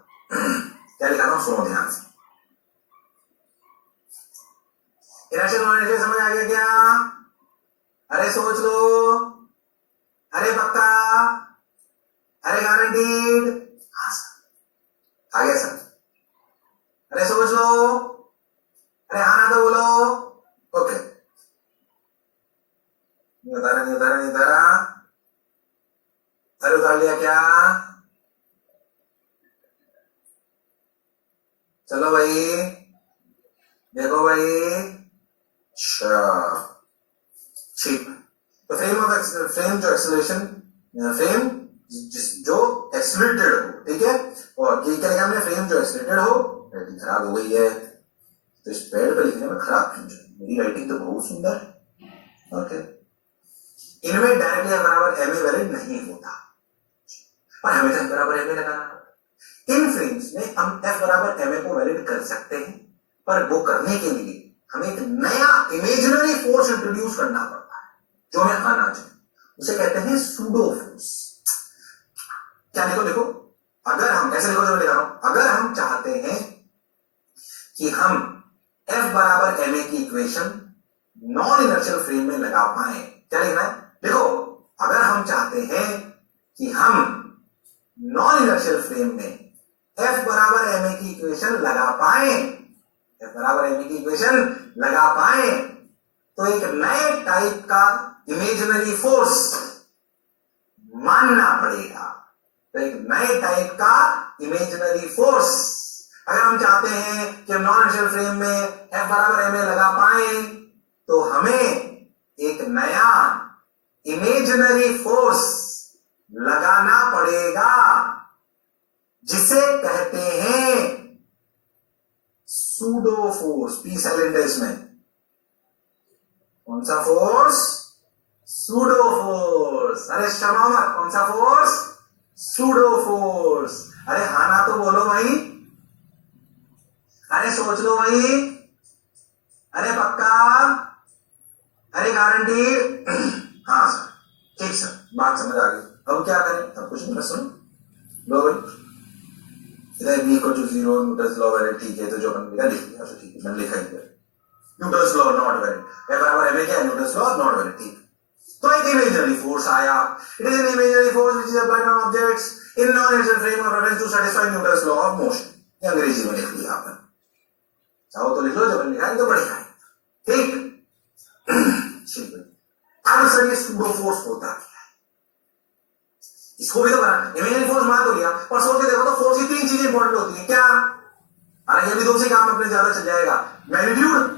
क्या लिखाता हूं सुनो ध्यान से। इनर्शियल नॉन इनर्शियल समझ आ गया क्या? अरे सोच लो, अरे पक्का, अरे गारंटीड, आ गया सर, अरे सोच लो, अरे हाँ ना तो बोलो। ओके, उतारा नहीं उतारा नहीं उतारा, अरे उतार लिया क्या? चलो भाई देखो भाई, अच्छा ठीक। तो फ्रेम जो एक्सेलरेशन फ्रेम जो एक्सेलरेटेड हो, ठीक है, और ये क्या लिखा हमने, फ्रेम जो एक्सेलरेटेड हो, राइटिंग खराब हो गई है तो इस पैड पे लिखने में खराब क्यों जाए, मेरी राइटिंग तो बहुत सुंदर है। ओके, इनमें डायरेक्टली बराबर एम ए वैलिड नहीं होता, पर हमें तो बराबर एम ए लगाना। इन फ्रेम्स में हम एफ बराबर एम ए को वैलिड कर सकते हैं, पर वो करने के लिए हमें एक नया इमेजिनरी फोर्स इंट्रोड्यूस करना पड़ता है जो हमें आना चाहिए, उसे कहते हैं सूडो फोर्स। क्या लिखो देखो, अगर हम ऐसे लिखो जो लिखा रहा हूं, अगर हम चाहते हैं कि हम एफ बराबर एम ए की इक्वेशन नॉन इनर्शियल फ्रेम में लगा पाए, क्या लिखना है देखो, अगर हम चाहते हैं कि हम नॉन इनर्शियल फ्रेम में एफ बराबर एम ए की इक्वेशन लगा पाए, एफ बराबर एम ए की इक्वेशन लगा पाए, तो एक नए टाइप का इमेजिनरी फोर्स मानना पड़ेगा। तो एक नए टाइप का इमेजिनरी फोर्स, अगर हम चाहते हैं कि हम नॉन इनर्शियल फ्रेम में एफ बराबर एम ए लगा पाए, तो हमें एक नया इमेजिनरी फोर्स लगाना पड़ेगा जिसे कहते हैं सूडो फोर्स। पी साइलेंट है इसमें, कौन सा फोर्स? Pseudo force. अरे शर्मा मत, कौन सा फोर्स? Pseudo force. अरे हाँ ना तो बोलो भाई, अरे सोच लो भाई, अरे पक्का, अरे गारंटीड? हाँ सर, ठीक सर, बात समझ आ गई। अब क्या करें, अब कुछ नहीं, सुनो लो भाई, इधर b equal to 0, Newton's law valid, ठीक है, तो जो अपन लिखा लिख लिया, तो ठीक है, मैंने लिखा ही है, न्यूटन्स लॉ नॉट वैलिड, ए बराबर एम ए क्या है, न्यूटन्स लॉ नॉट वैलिड, ठीक। तो एक इमेजिनरी फोर्स आया, it is an imaginary force which is applied on objects in non inertial frame of reference to satisfy Newton's law of motion. ये अंग्रेजी में लिख लिया आपने, चाहो तो लिख लो, जब लिखा है तो बढ़िया है, ठीक। ठीक है, अब सर ये सूडो फोर्स होता है, इसको भी तो बना, इमेजिनरी फोर्स मान तो लिया, पर सोच के देखो तो फोर्स की तीन चीजें इंपॉर्टेंट होती है, क्या? अरे ये भी दो से काम अपने ज्यादा चल जाएगा, magnitude,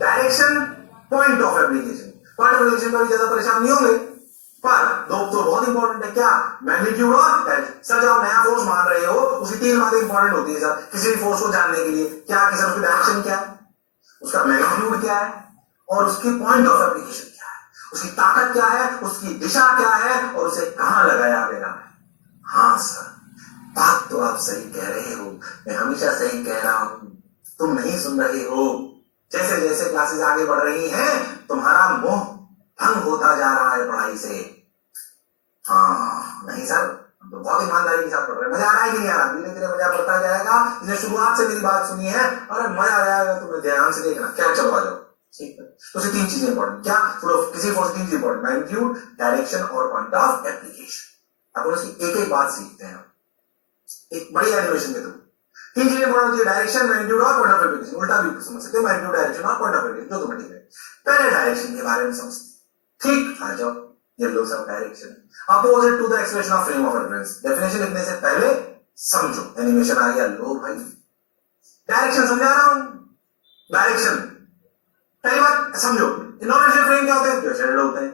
direction, point of application. Point of application पर भी ज्यादा परेशान नहीं होंगे, पर दो तो बहुत इंपॉर्टेंट है, क्या? मैग्नीट्यूड और डायरेक्शन। सर जब आप नया फोर्स मान रहे हो, उसकी तीन बातें इंपॉर्टेंट होती है सर, किसी भी फोर्स को जानने के लिए, क्या कि सर उसकी डायरेक्शन क्या है, उसका मैग्नीट्यूड क्या है, और उसकी पॉइंट ऑफ एप्लीकेशन क्या है, उसकी ताकत क्या है, उसकी दिशा क्या है, और उसे कहां लगाया गया है। हाँ सर, बात तो आप सही कह रहे हो, मैं हमेशा सही कह रहा हूं, तुम नहीं सुन रहे हो। जैसे जैसे क्लासेस आगे बढ़ रही हैं, तुम्हारा मोह भंग होता जा रहा है पढ़ाई से। हाँ नहीं सर, तो बहुत ईमानदारी के साथ पढ़ रहे हैं, मजा आ रहा है कि नहीं आ रहा? धीरे धीरे मजा बढ़ता जाएगा। इसने शुरुआत से मेरी बात सुनी है, और मजा आ जाएगा, तुम्हें ध्यान से देखना, क्या चलो आ जाओ, ठीक है। तो तीन चीजें इंपॉर्टेंट, क्या? किसी फोर्स तीन चीजें इंपॉर्टेंट, मैग्नीट्यूड, डायरेक्शन और पॉइंट ऑफ एप्लीकेशन। अब उसकी एक एक बात सीखते हैं, एक बड़ी एनिमेशन के थ्रू। तीन चीजें इंपॉर्टेंट होती है, डायरेक्शन, मैग्नीट्यूड और पॉइंट ऑफ एप्लीकेशन। उल्टा भी समझ सकते हो, मैग्नीट्यूड, डायरेक्शन और पॉइंट ऑफ एप्लीकेशन, जो तुम्हें ठीक है। पहले डायरेक्शन के बारे में समझते, ठीक, आ जाओ, ये लो सब direction opposite to the expression of frame of reference. Definition लिखने से पहले समझो, एनिमेशन आ गया, लो भाई डायरेक्शन समझा रहा हूं। डायरेक्शन पहली बात समझो, नॉन इनर्शियल फ्रेम क्या होते हैं, जो शेडेड होते हैं,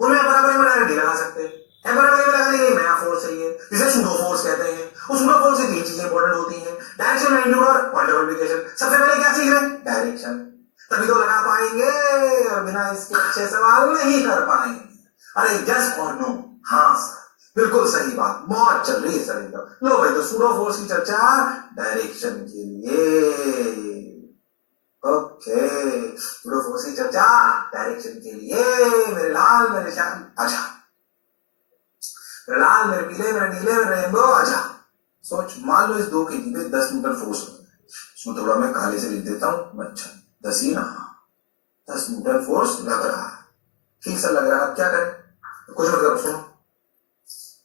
उनमें बराबर में डायरेक्ट लगा सकते हैं, बराबर में लगाने के लिए नया फोर्स चाहिए, जिसे सूडो फोर्स कहते हैं। उस सूडो फोर्स की तीन चीजें इंपॉर्टेंट होती हैं, डायरेक्शन, मैग्नीट्यूड और पॉइंट ऑफ एप्लीकेशन। सबसे पहले क्या सीख रहे हैं? डायरेक्शन, तभी तो लगा पाएंगे, और बिना इसके अच्छे सवाल नहीं कर पाएंगे। अरे यस और नो? हाँ सर, बिल्कुल सही बात, मौज चल रही है सर एकदम। लो भाई, तो सूडो फोर्स की चर्चा डायरेक्शन के लिए, ओके, सूडो फोर्स की चर्चा डायरेक्शन के लिए। मेरे लाल, मेरे श्याम, अच्छा, मेरे लाल, मेरे पीले, मेरे नीले, मेरे रेनबो, अच्छा। सोच, मान लो इस 2 kg पे 10 न्यूटन फोर्स होता है, इसमें थोड़ा मैं काले से लिख देता हूं, अच्छा 10 ही ना, 10 न्यूटन फोर्स लग रहा है, ठीक सर लग रहा है। अब क्या करें? कुछ मतलब सुनो,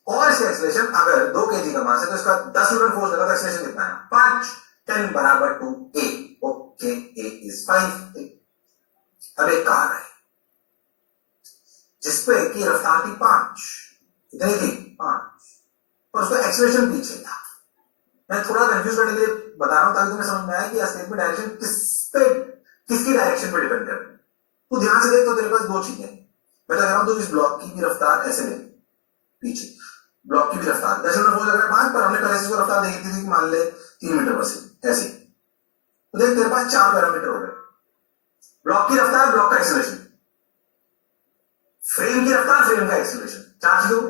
और इसका एक्सेलरेशन, अगर 2 kg का मास है तो इसका 10 न्यूटन फोर्स लगा तो एक्सेलरेशन कितना है? 5, 10 बराबर 2a, ओके, a is 5। अब एक कार है, जिसपे की रफ्तार थी 5, इतनी थी 5, और उसका एक्सेलरेशन पीछे था। मैं थोड़ा कंफ्यूज करने के लिए बता रहा हूं ताकि तुम्हें समझ में आए कि स्टेट में डायरेक्शन किसकी डायरेक्शन पे डिपेंड करती है। तू ध्यान से देख तो तेरे पास दो चीजें, मैं तो कह रहा हूं तो इस ब्लॉक की भी रफ्तार ऐसे ले, पीछे ब्लॉक की भी रफ्तार 10 मीटर लग रहा है 5, पर हमने पहले से इसको रफ्तार देखी थी मान ले 3 मीटर पर सेकंड, ऐसे तो देख तेरे पास 4 पैरामीटर हो गए। ब्लॉक की रफ्तार, ब्लॉक का एक्सेलरेशन, फ्रेम की रफ्तार, फ्रेम का एक्सेलरेशन, 4 चीजों।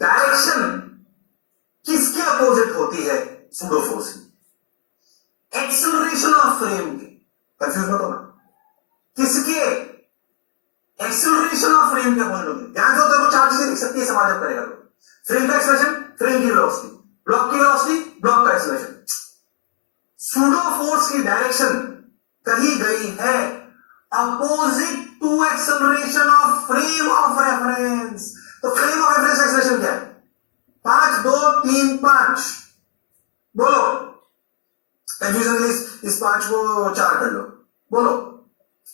डायरेक्शन किसके अपोजिट होती है? सूडो फोर्स की, एक्सेलरेशन ऑफ फ्रेम की। कंफ्यूज मत होना, किसके? एक्सेलरेशन ऑफ फ्रेम के अपोजिट होती है। ध्यान से तेरे को 4 चीजें दिख सकती है समाज जब करेगा तो, फ्रेम का एक्सेलरेशन, फ्रेम की वेलोसिटी, ब्लॉक की वेलोसिटी, ब्लॉक का एक्सेलरेशन। सूडो फोर्स की डायरेक्शन कही गई है opposite to acceleration of frame of reference. तो फ्रेम ऑफ रेफरेंस एक्सेलरेशन क्या है? 5 2 3 5, बोलो। कंफ्यूजन के लिए इस 5 को 4 कर लो, बोलो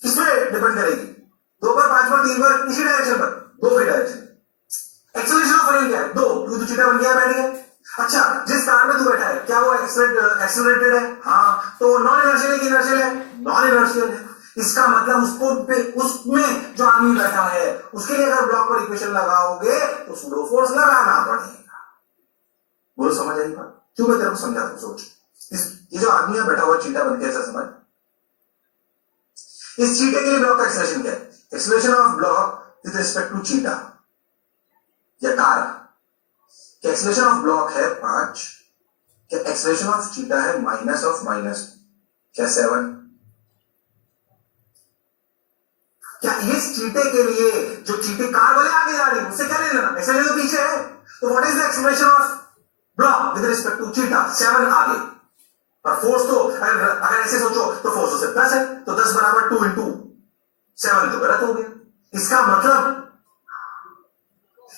किस पे डिपेंड करेगी? 2 पर, 5 पर, 3 पर, किसी डायरेक्शन पर, 2 की डायरेक्शन। एक्सेलरेशन ऑफ फ्रेम क्या है? 2, क्योंकि तो चीटा बन गया, बैठ गया। अच्छा, जिस कार में तू बैठा है क्या वो एक्सेलरेटेड है? हाँ, तो नॉन इनर्शियल है कि इनर्शियल है? नॉन इनर्शियल है। इसका मतलब उसमें जो आदमी बैठा है उसके लिए अगर ब्लॉक पर इक्वेशन लगाओगे तो सूडो फोर्स लगाना पड़ेगा। बोलो समझ आई बात? क्यों मैं तेरे को समझाता हूं, सोच। ये जो आदमी है बैठा हुआ चीटा बन के, ऐसा समझ। इस चीटे के लिए ब्लॉक का एक्सेलरेशन क्या है? Acceleration of block with respect to cheetah या कार। क्या एक्सेलरेशन ऑफ ब्लॉक है 5? क्या एक्सेलरेशन ऑफ चीटा है माइनस ऑफ माइनस, क्या 7? क्या इस चीटे के लिए जो चीटे कार वाले आगे जा रही है उससे क्या ले लेना? एक्सेलरेशन तो पीछे है। तो what is the acceleration of block with respect to cheetah? 7 आगे। और फोर्स तो अगर ऐसे सोचो तो फोर्स उससे प्लस है, तो 10 बराबर 2 इंटू 7 तो गलत हो गया। इसका मतलब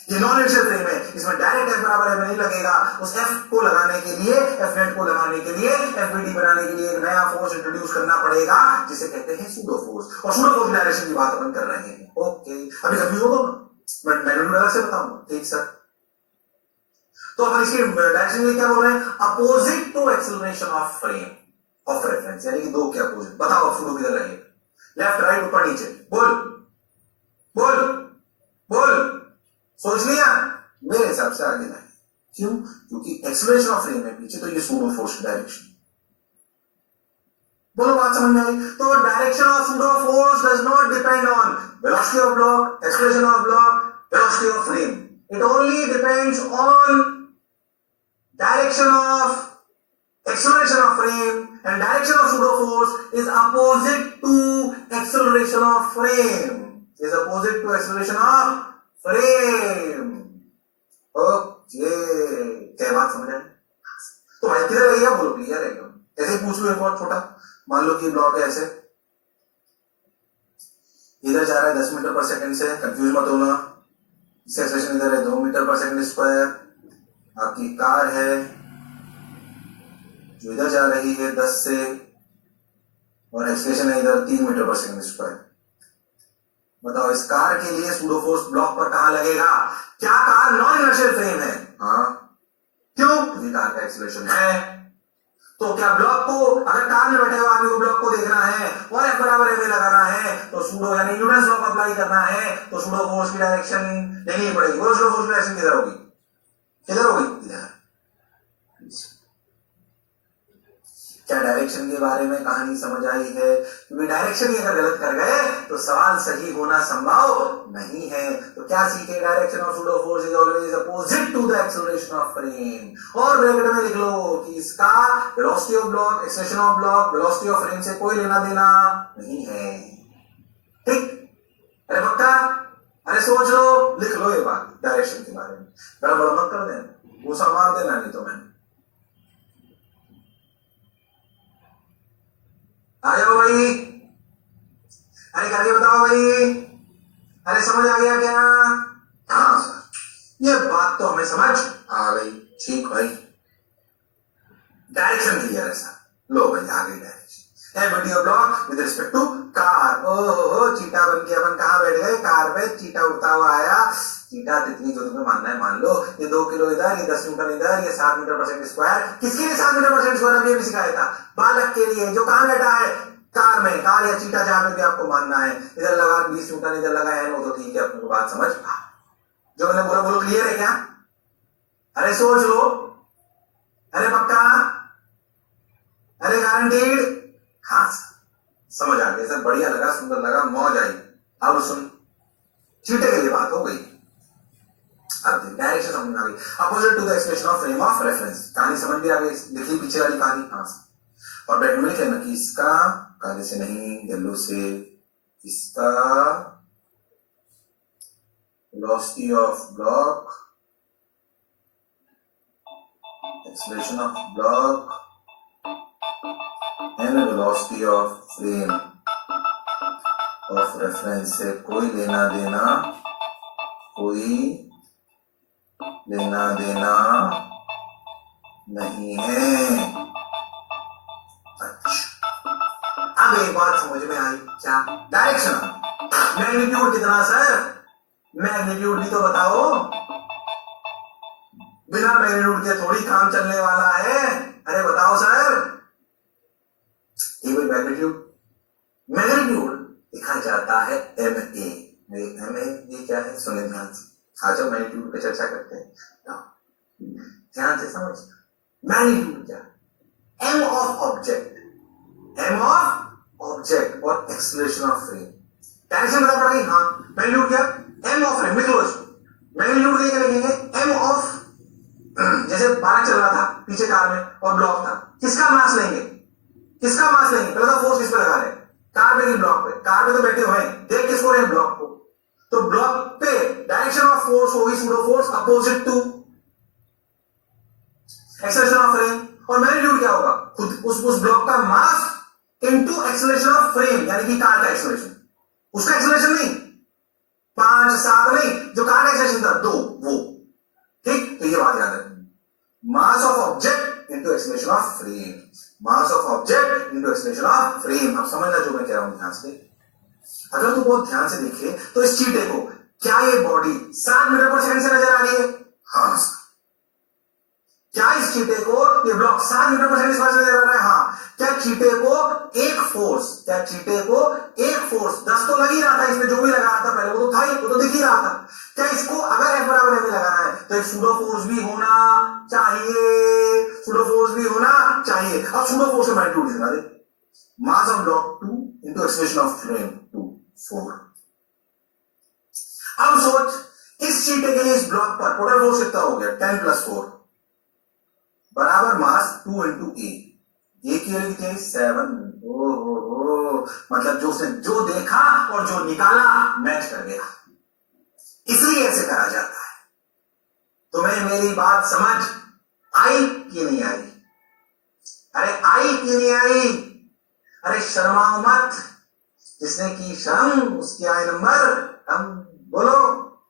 ये नॉन इनर्शियल फ्रेम है, इसमें डायरेक्ट एफ बराबर एम नहीं लगेगा। उस एफ को लगाने के लिए, एफ नेट को लगाने के लिए, एफबीडी बनाने के लिए एक नया फोर्स इंट्रोड्यूस करना पड़ेगा जिसे कहते हैं सूडो फोर्स। और सूडो फोर्स डायरेक्शन की बात अपन कर रहे हैं। ओके, अभी कंफ्यूज हो ना? मैं मैग्नीट्यूड अलग से बताऊंगा, ठीक सर। तो अपन इसकी डायरेक्शन में क्या बोल रहे हैं? Opposite to acceleration of frame of reference, यानी कि 2 के अपोजिट। बताओ सूडो किधर लगेगा? लेफ्ट, राइट, ऊपर, नीचे? बोल बोल बोल, सोच लिया? मेरे हिसाब से आगे नहीं। क्यों? क्योंकि एक्सेलरेशन ऑफ फ्रेम है पीछे, तो ये सूडो फोर्स डायरेक्शन। बोलो बात समझ में आई? तो direction of pseudo force does not depend on velocity of block, acceleration of block, velocity of frame. It only depends on direction of acceleration of frame, and direction of pseudo force is opposite to acceleration of frame, is opposite to acceleration of frame. Okay, क्या बात समझ आए? तो भाई किधर लगेगा? बोलो clear है? ऐसे पूछ लो एक बहुत छोटा, मान लो कि ब्लॉक है ऐसे, इधर जा रहा है 10 मीटर पर सेकंड से, कंफ्यूज मत होना। इसका एक्सेलरेशन इधर है 2 मीटर पर सेकंड स्क्वायर। आपकी कार है जो इधर जा रही है 10 से, और एक्सेलरेशन है इधर 3 मीटर पर सेकंड स्क्वायर। बताओ इस कार के लिए सूडो फोर्स ब्लॉक पर कहां लगेगा? क्या कार नॉन इनर्शियल फ्रेम है? हाँ। क्यों? क्योंकि कार का एक्सेलरेशन है। तो क्या ब्लॉक को, अगर कार में बैठे हुए आदमी को ब्लॉक को देखना है और एफ बराबर एम लगाना है तो सूडो यानी न्यूटन लॉ अप्लाई करना है, तो सूडो फोर्स की डायरेक्शन लेनी पड़ेगी। वो सूडो फोर्स की डायरेक्शन किधर होगी? किधर होगी? इधर। क्या डायरेक्शन के बारे में कहानी समझ आई है? क्योंकि डायरेक्शन ही अगर गलत कर गए तो सवाल सही होना संभव नहीं है। तो क्या सीखे? Direction of pseudo force is always opposite to the acceleration of frame. और ब्रैकेट में लिख लो कि इसका velocity of block, acceleration of block, velocity of frame से कोई लेना देना नहीं है। ठीक? अरे पक्का? अरे सोच लो, लिख लो ये बात डायरेक्शन के बारे में। गड़बड़ मत कर देना, गुस्सा मार देना नहीं तो मैं आ जाओ भाई। अरे करके बताओ भाई। अरे समझ आ गया क्या? हाँ सर, ये बात तो हमें समझ आ गई। ठीक भाई, डायरेक्शन क्लियर है सर। लो भाई आ गई direction. Empty of block with respect to car. ओहो, चीटा बन के अपन कहाँ बैठ गए, कार पे। चीटा उड़ता हुआ आया, चीटा तितली, जो तुम्हें मानना है मान लो। ये 2 किलो इधर, ये 10 न्यूटन इधर, ये 7 मीटर पर सेकंड स्क्वायर। किसके लिए 7 मीटर पर सेकंड स्क्वायर अभी भी सिखाया था? बालक के लिए, जो कहाँ बैठा है, कार में। कार या चीटा जहां पे भी आपको मानना है। इधर लगा 20 न्यूटन, इधर लगा n, वो तो ठीक है, अपने को बात समझ। जो मैंने बोला बोलो, क्लियर है क्या? अरे सोच लो, अरे पक्का, अरे गारंटीड। हाँ, समझ आ गया सर, बढ़िया लगा, सुंदर लगा, मौज आई। अब सुन, चीटे के लिए बात हो गई। अब डायरेक्शन समझ में आ गई। Opposite to the expression of frame of reference. कहानी समझ भी आ गई, लिखी पीछे वाली कहानी। हाँ, और ब्रैकेट में लिखे कि इसका, काले से नहीं, येलो से, इसका velocity of block, acceleration of block and velocity of frame of reference से कोई लेना देना, कोई लेना देना नहीं है। अच्छा, अब एक बात समझ में आई, क्या? डायरेक्शन। मैग्नीट्यूड कितना सर? मैग्नीट्यूड भी तो बताओ। बिना मैग्नीट्यूड के थोड़ी काम चलने वाला है। अरे बताओ सर। ये कोई मैग्नीट्यूड, मैग्नीट्यूड लिखा जाता है MA। MA ये क्या है? सुने ध्यान से। आ जाओ मैग्नीट्यूड पे चर्चा करते हैं, ध्यान से समझ। मैग्नीट्यूड क्या? M of object, M of object और एक्सेलरेशन ऑफ फ्रेम। डायरेक्शन पता पड़ गई? हाँ। मैग्नीट्यूड क्या? M of frame. लिखो मैग्नीट्यूड के लिए लिखेंगे M ऑफ, जैसे बालक चल रहा था पीछे कार में और ब्लॉक था, किसका मास लेंगे? किसका मास लेंगे? पहले तो फोर्स किस पे लगा रहे हैं? कार पे की ब्लॉक पे? कार पे तो बैठे हुए हैं, देख किसको रहे हैं? ब्लॉक को। तो ब्लॉक पे डायरेक्शन ऑफ फोर्स होगी pseudo force opposite to acceleration of frame. और मैग्नीट्यूड क्या होगा? खुद उस ब्लॉक का mass into acceleration of frame, यानी कि कार का एक्सेलरेशन। उसका एक्सेलरेशन नहीं, 5 7 नहीं, जो कार का एक्सेलरेशन था 2, वो। ठीक, तो ये बात याद रखनी। Mass of object into acceleration of frame, mass of object into acceleration of frame. अब समझना जो मैं कह रहा हूं ध्यान से। अगर तू बहुत ध्यान से देखे तो इस चीटे को, क्या ये बॉडी 7 मीटर पर सेकंड से नजर आ रही है? हाँ। क्या इस चीटे को ये ब्लॉक 7 मीटर पर सेकंड से नजर आ रहा है? हाँ। क्या चीटे को एक फोर्स, क्या चीटे को एक फोर्स 10 तो लग ही रहा था इसमें, जो भी लगा रहा था पहले वो तो था ही, वो तो दिख ही रहा था। क्या इसको अगर F बराबर M लगाना है तो एक सूडो फोर्स भी होना चाहिए, सूडो फोर्स भी होना चाहिए। अब सूडो फोर्स से मैग्नीट्यूड कितना दे? Mass of block 2 into acceleration of frame 2, 4। अब सोच, इस चीटे के लिए इस ब्लॉक पर टोटल फोर्स कितना हो गया? 10 + 4 बराबर मास 2 इनटू A। ये की वैल्यू कितनी है? 7। ओहो, मतलब जो उसने जो देखा और जो निकाला मैच कर गया, इसलिए ऐसे करा जाता है। तुम्हें मेरी बात समझ आई कि नहीं आई? अरे आई कि नहीं आई? अरे शर्माओ मत, जिसने की शर्म उसकी आए नंबर। हम बोलो,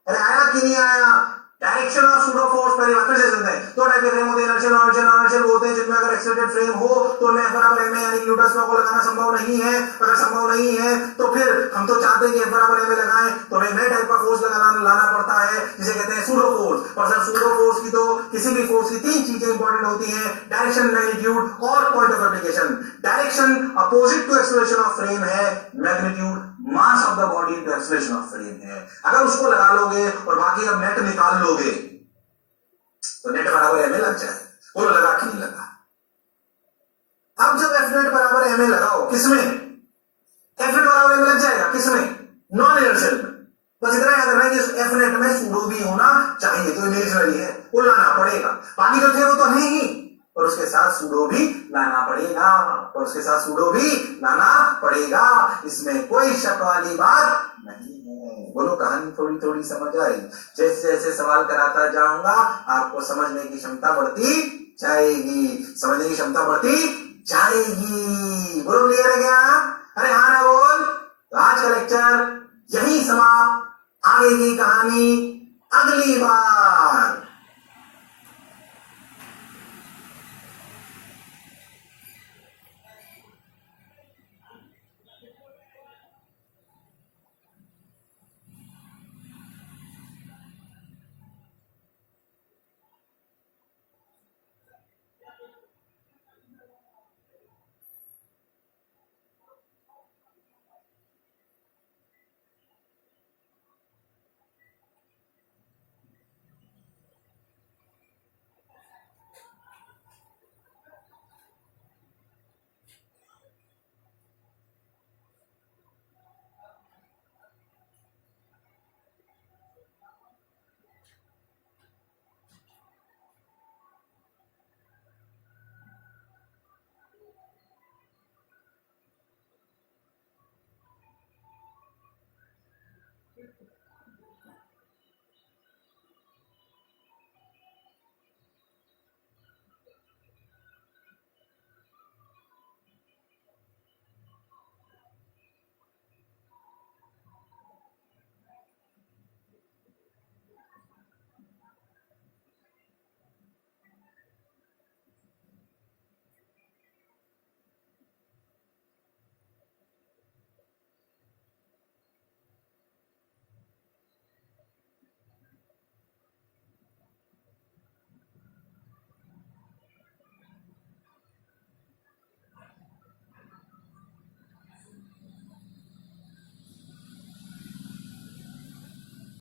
अरे आया कि नहीं आया? डायरेक्शन ऑफ सूडो फोर्स पहले बात से सुनते हैं। दो टाइप के फ्रेम होते हैं, इनर्शियल और इनर्शियल बोलते हैं, जिनमें अगर एक्सीलरेटेड फ्रेम हो तो उनमें F बराबर M यानी न्यूटन्स लॉ को लगाना संभव नहीं है। अगर संभव नहीं है तो फिर हम तो चाहते हैं कि F बराबर M लगाएं, तो हमें नए टाइप का फोर्स लाना पड़ता है, जिसे कहते हैं सूडो फोर्स। और सर सूडो फोर्स की तो किसी भी फोर्स की 3 चीजें इंपॉर्टेंट होती हैं, डायरेक्शन, मैग्नीट्यूड और point of application. Direction opposite to acceleration of frame है, magnitude mass of the body into acceleration of frame है। अगर उसको लगा लोगे और बाकी अब नेट निकाल लोगे तो नेट बराबर M लग जाए। वो लगा कि नहीं लगा? अब जब F नेट बराबर M लगाओ, किसमें? F नेट बराबर M लग जाएगा, किसमें? नॉन इनर्शियल में। बस इतना याद रखना कि F नेट में सूडो भी होना चाहिए, तो इमेजिनरी है, वो लाना पड़ेगा। बाकी जो थे वो तो है ही, और उसके साथ सूडो भी लाना पड़ेगा, और उसके साथ सूडो भी लाना पड़ेगा। इसमें कोई शक वाली बात नहीं है। बोलो, कहानी थोड़ी थोड़ी समझ आई? जैसे जैसे सवाल कराता जाऊंगा आपको समझने की क्षमता बढ़ती जाएगी, समझने की क्षमता बढ़ती जाएगी। बोलो, क्लियर है क्या? अरे हाँ ना बोल। तो आज का लेक्चर यही समाप्त। आगे की कहानी अगली बार।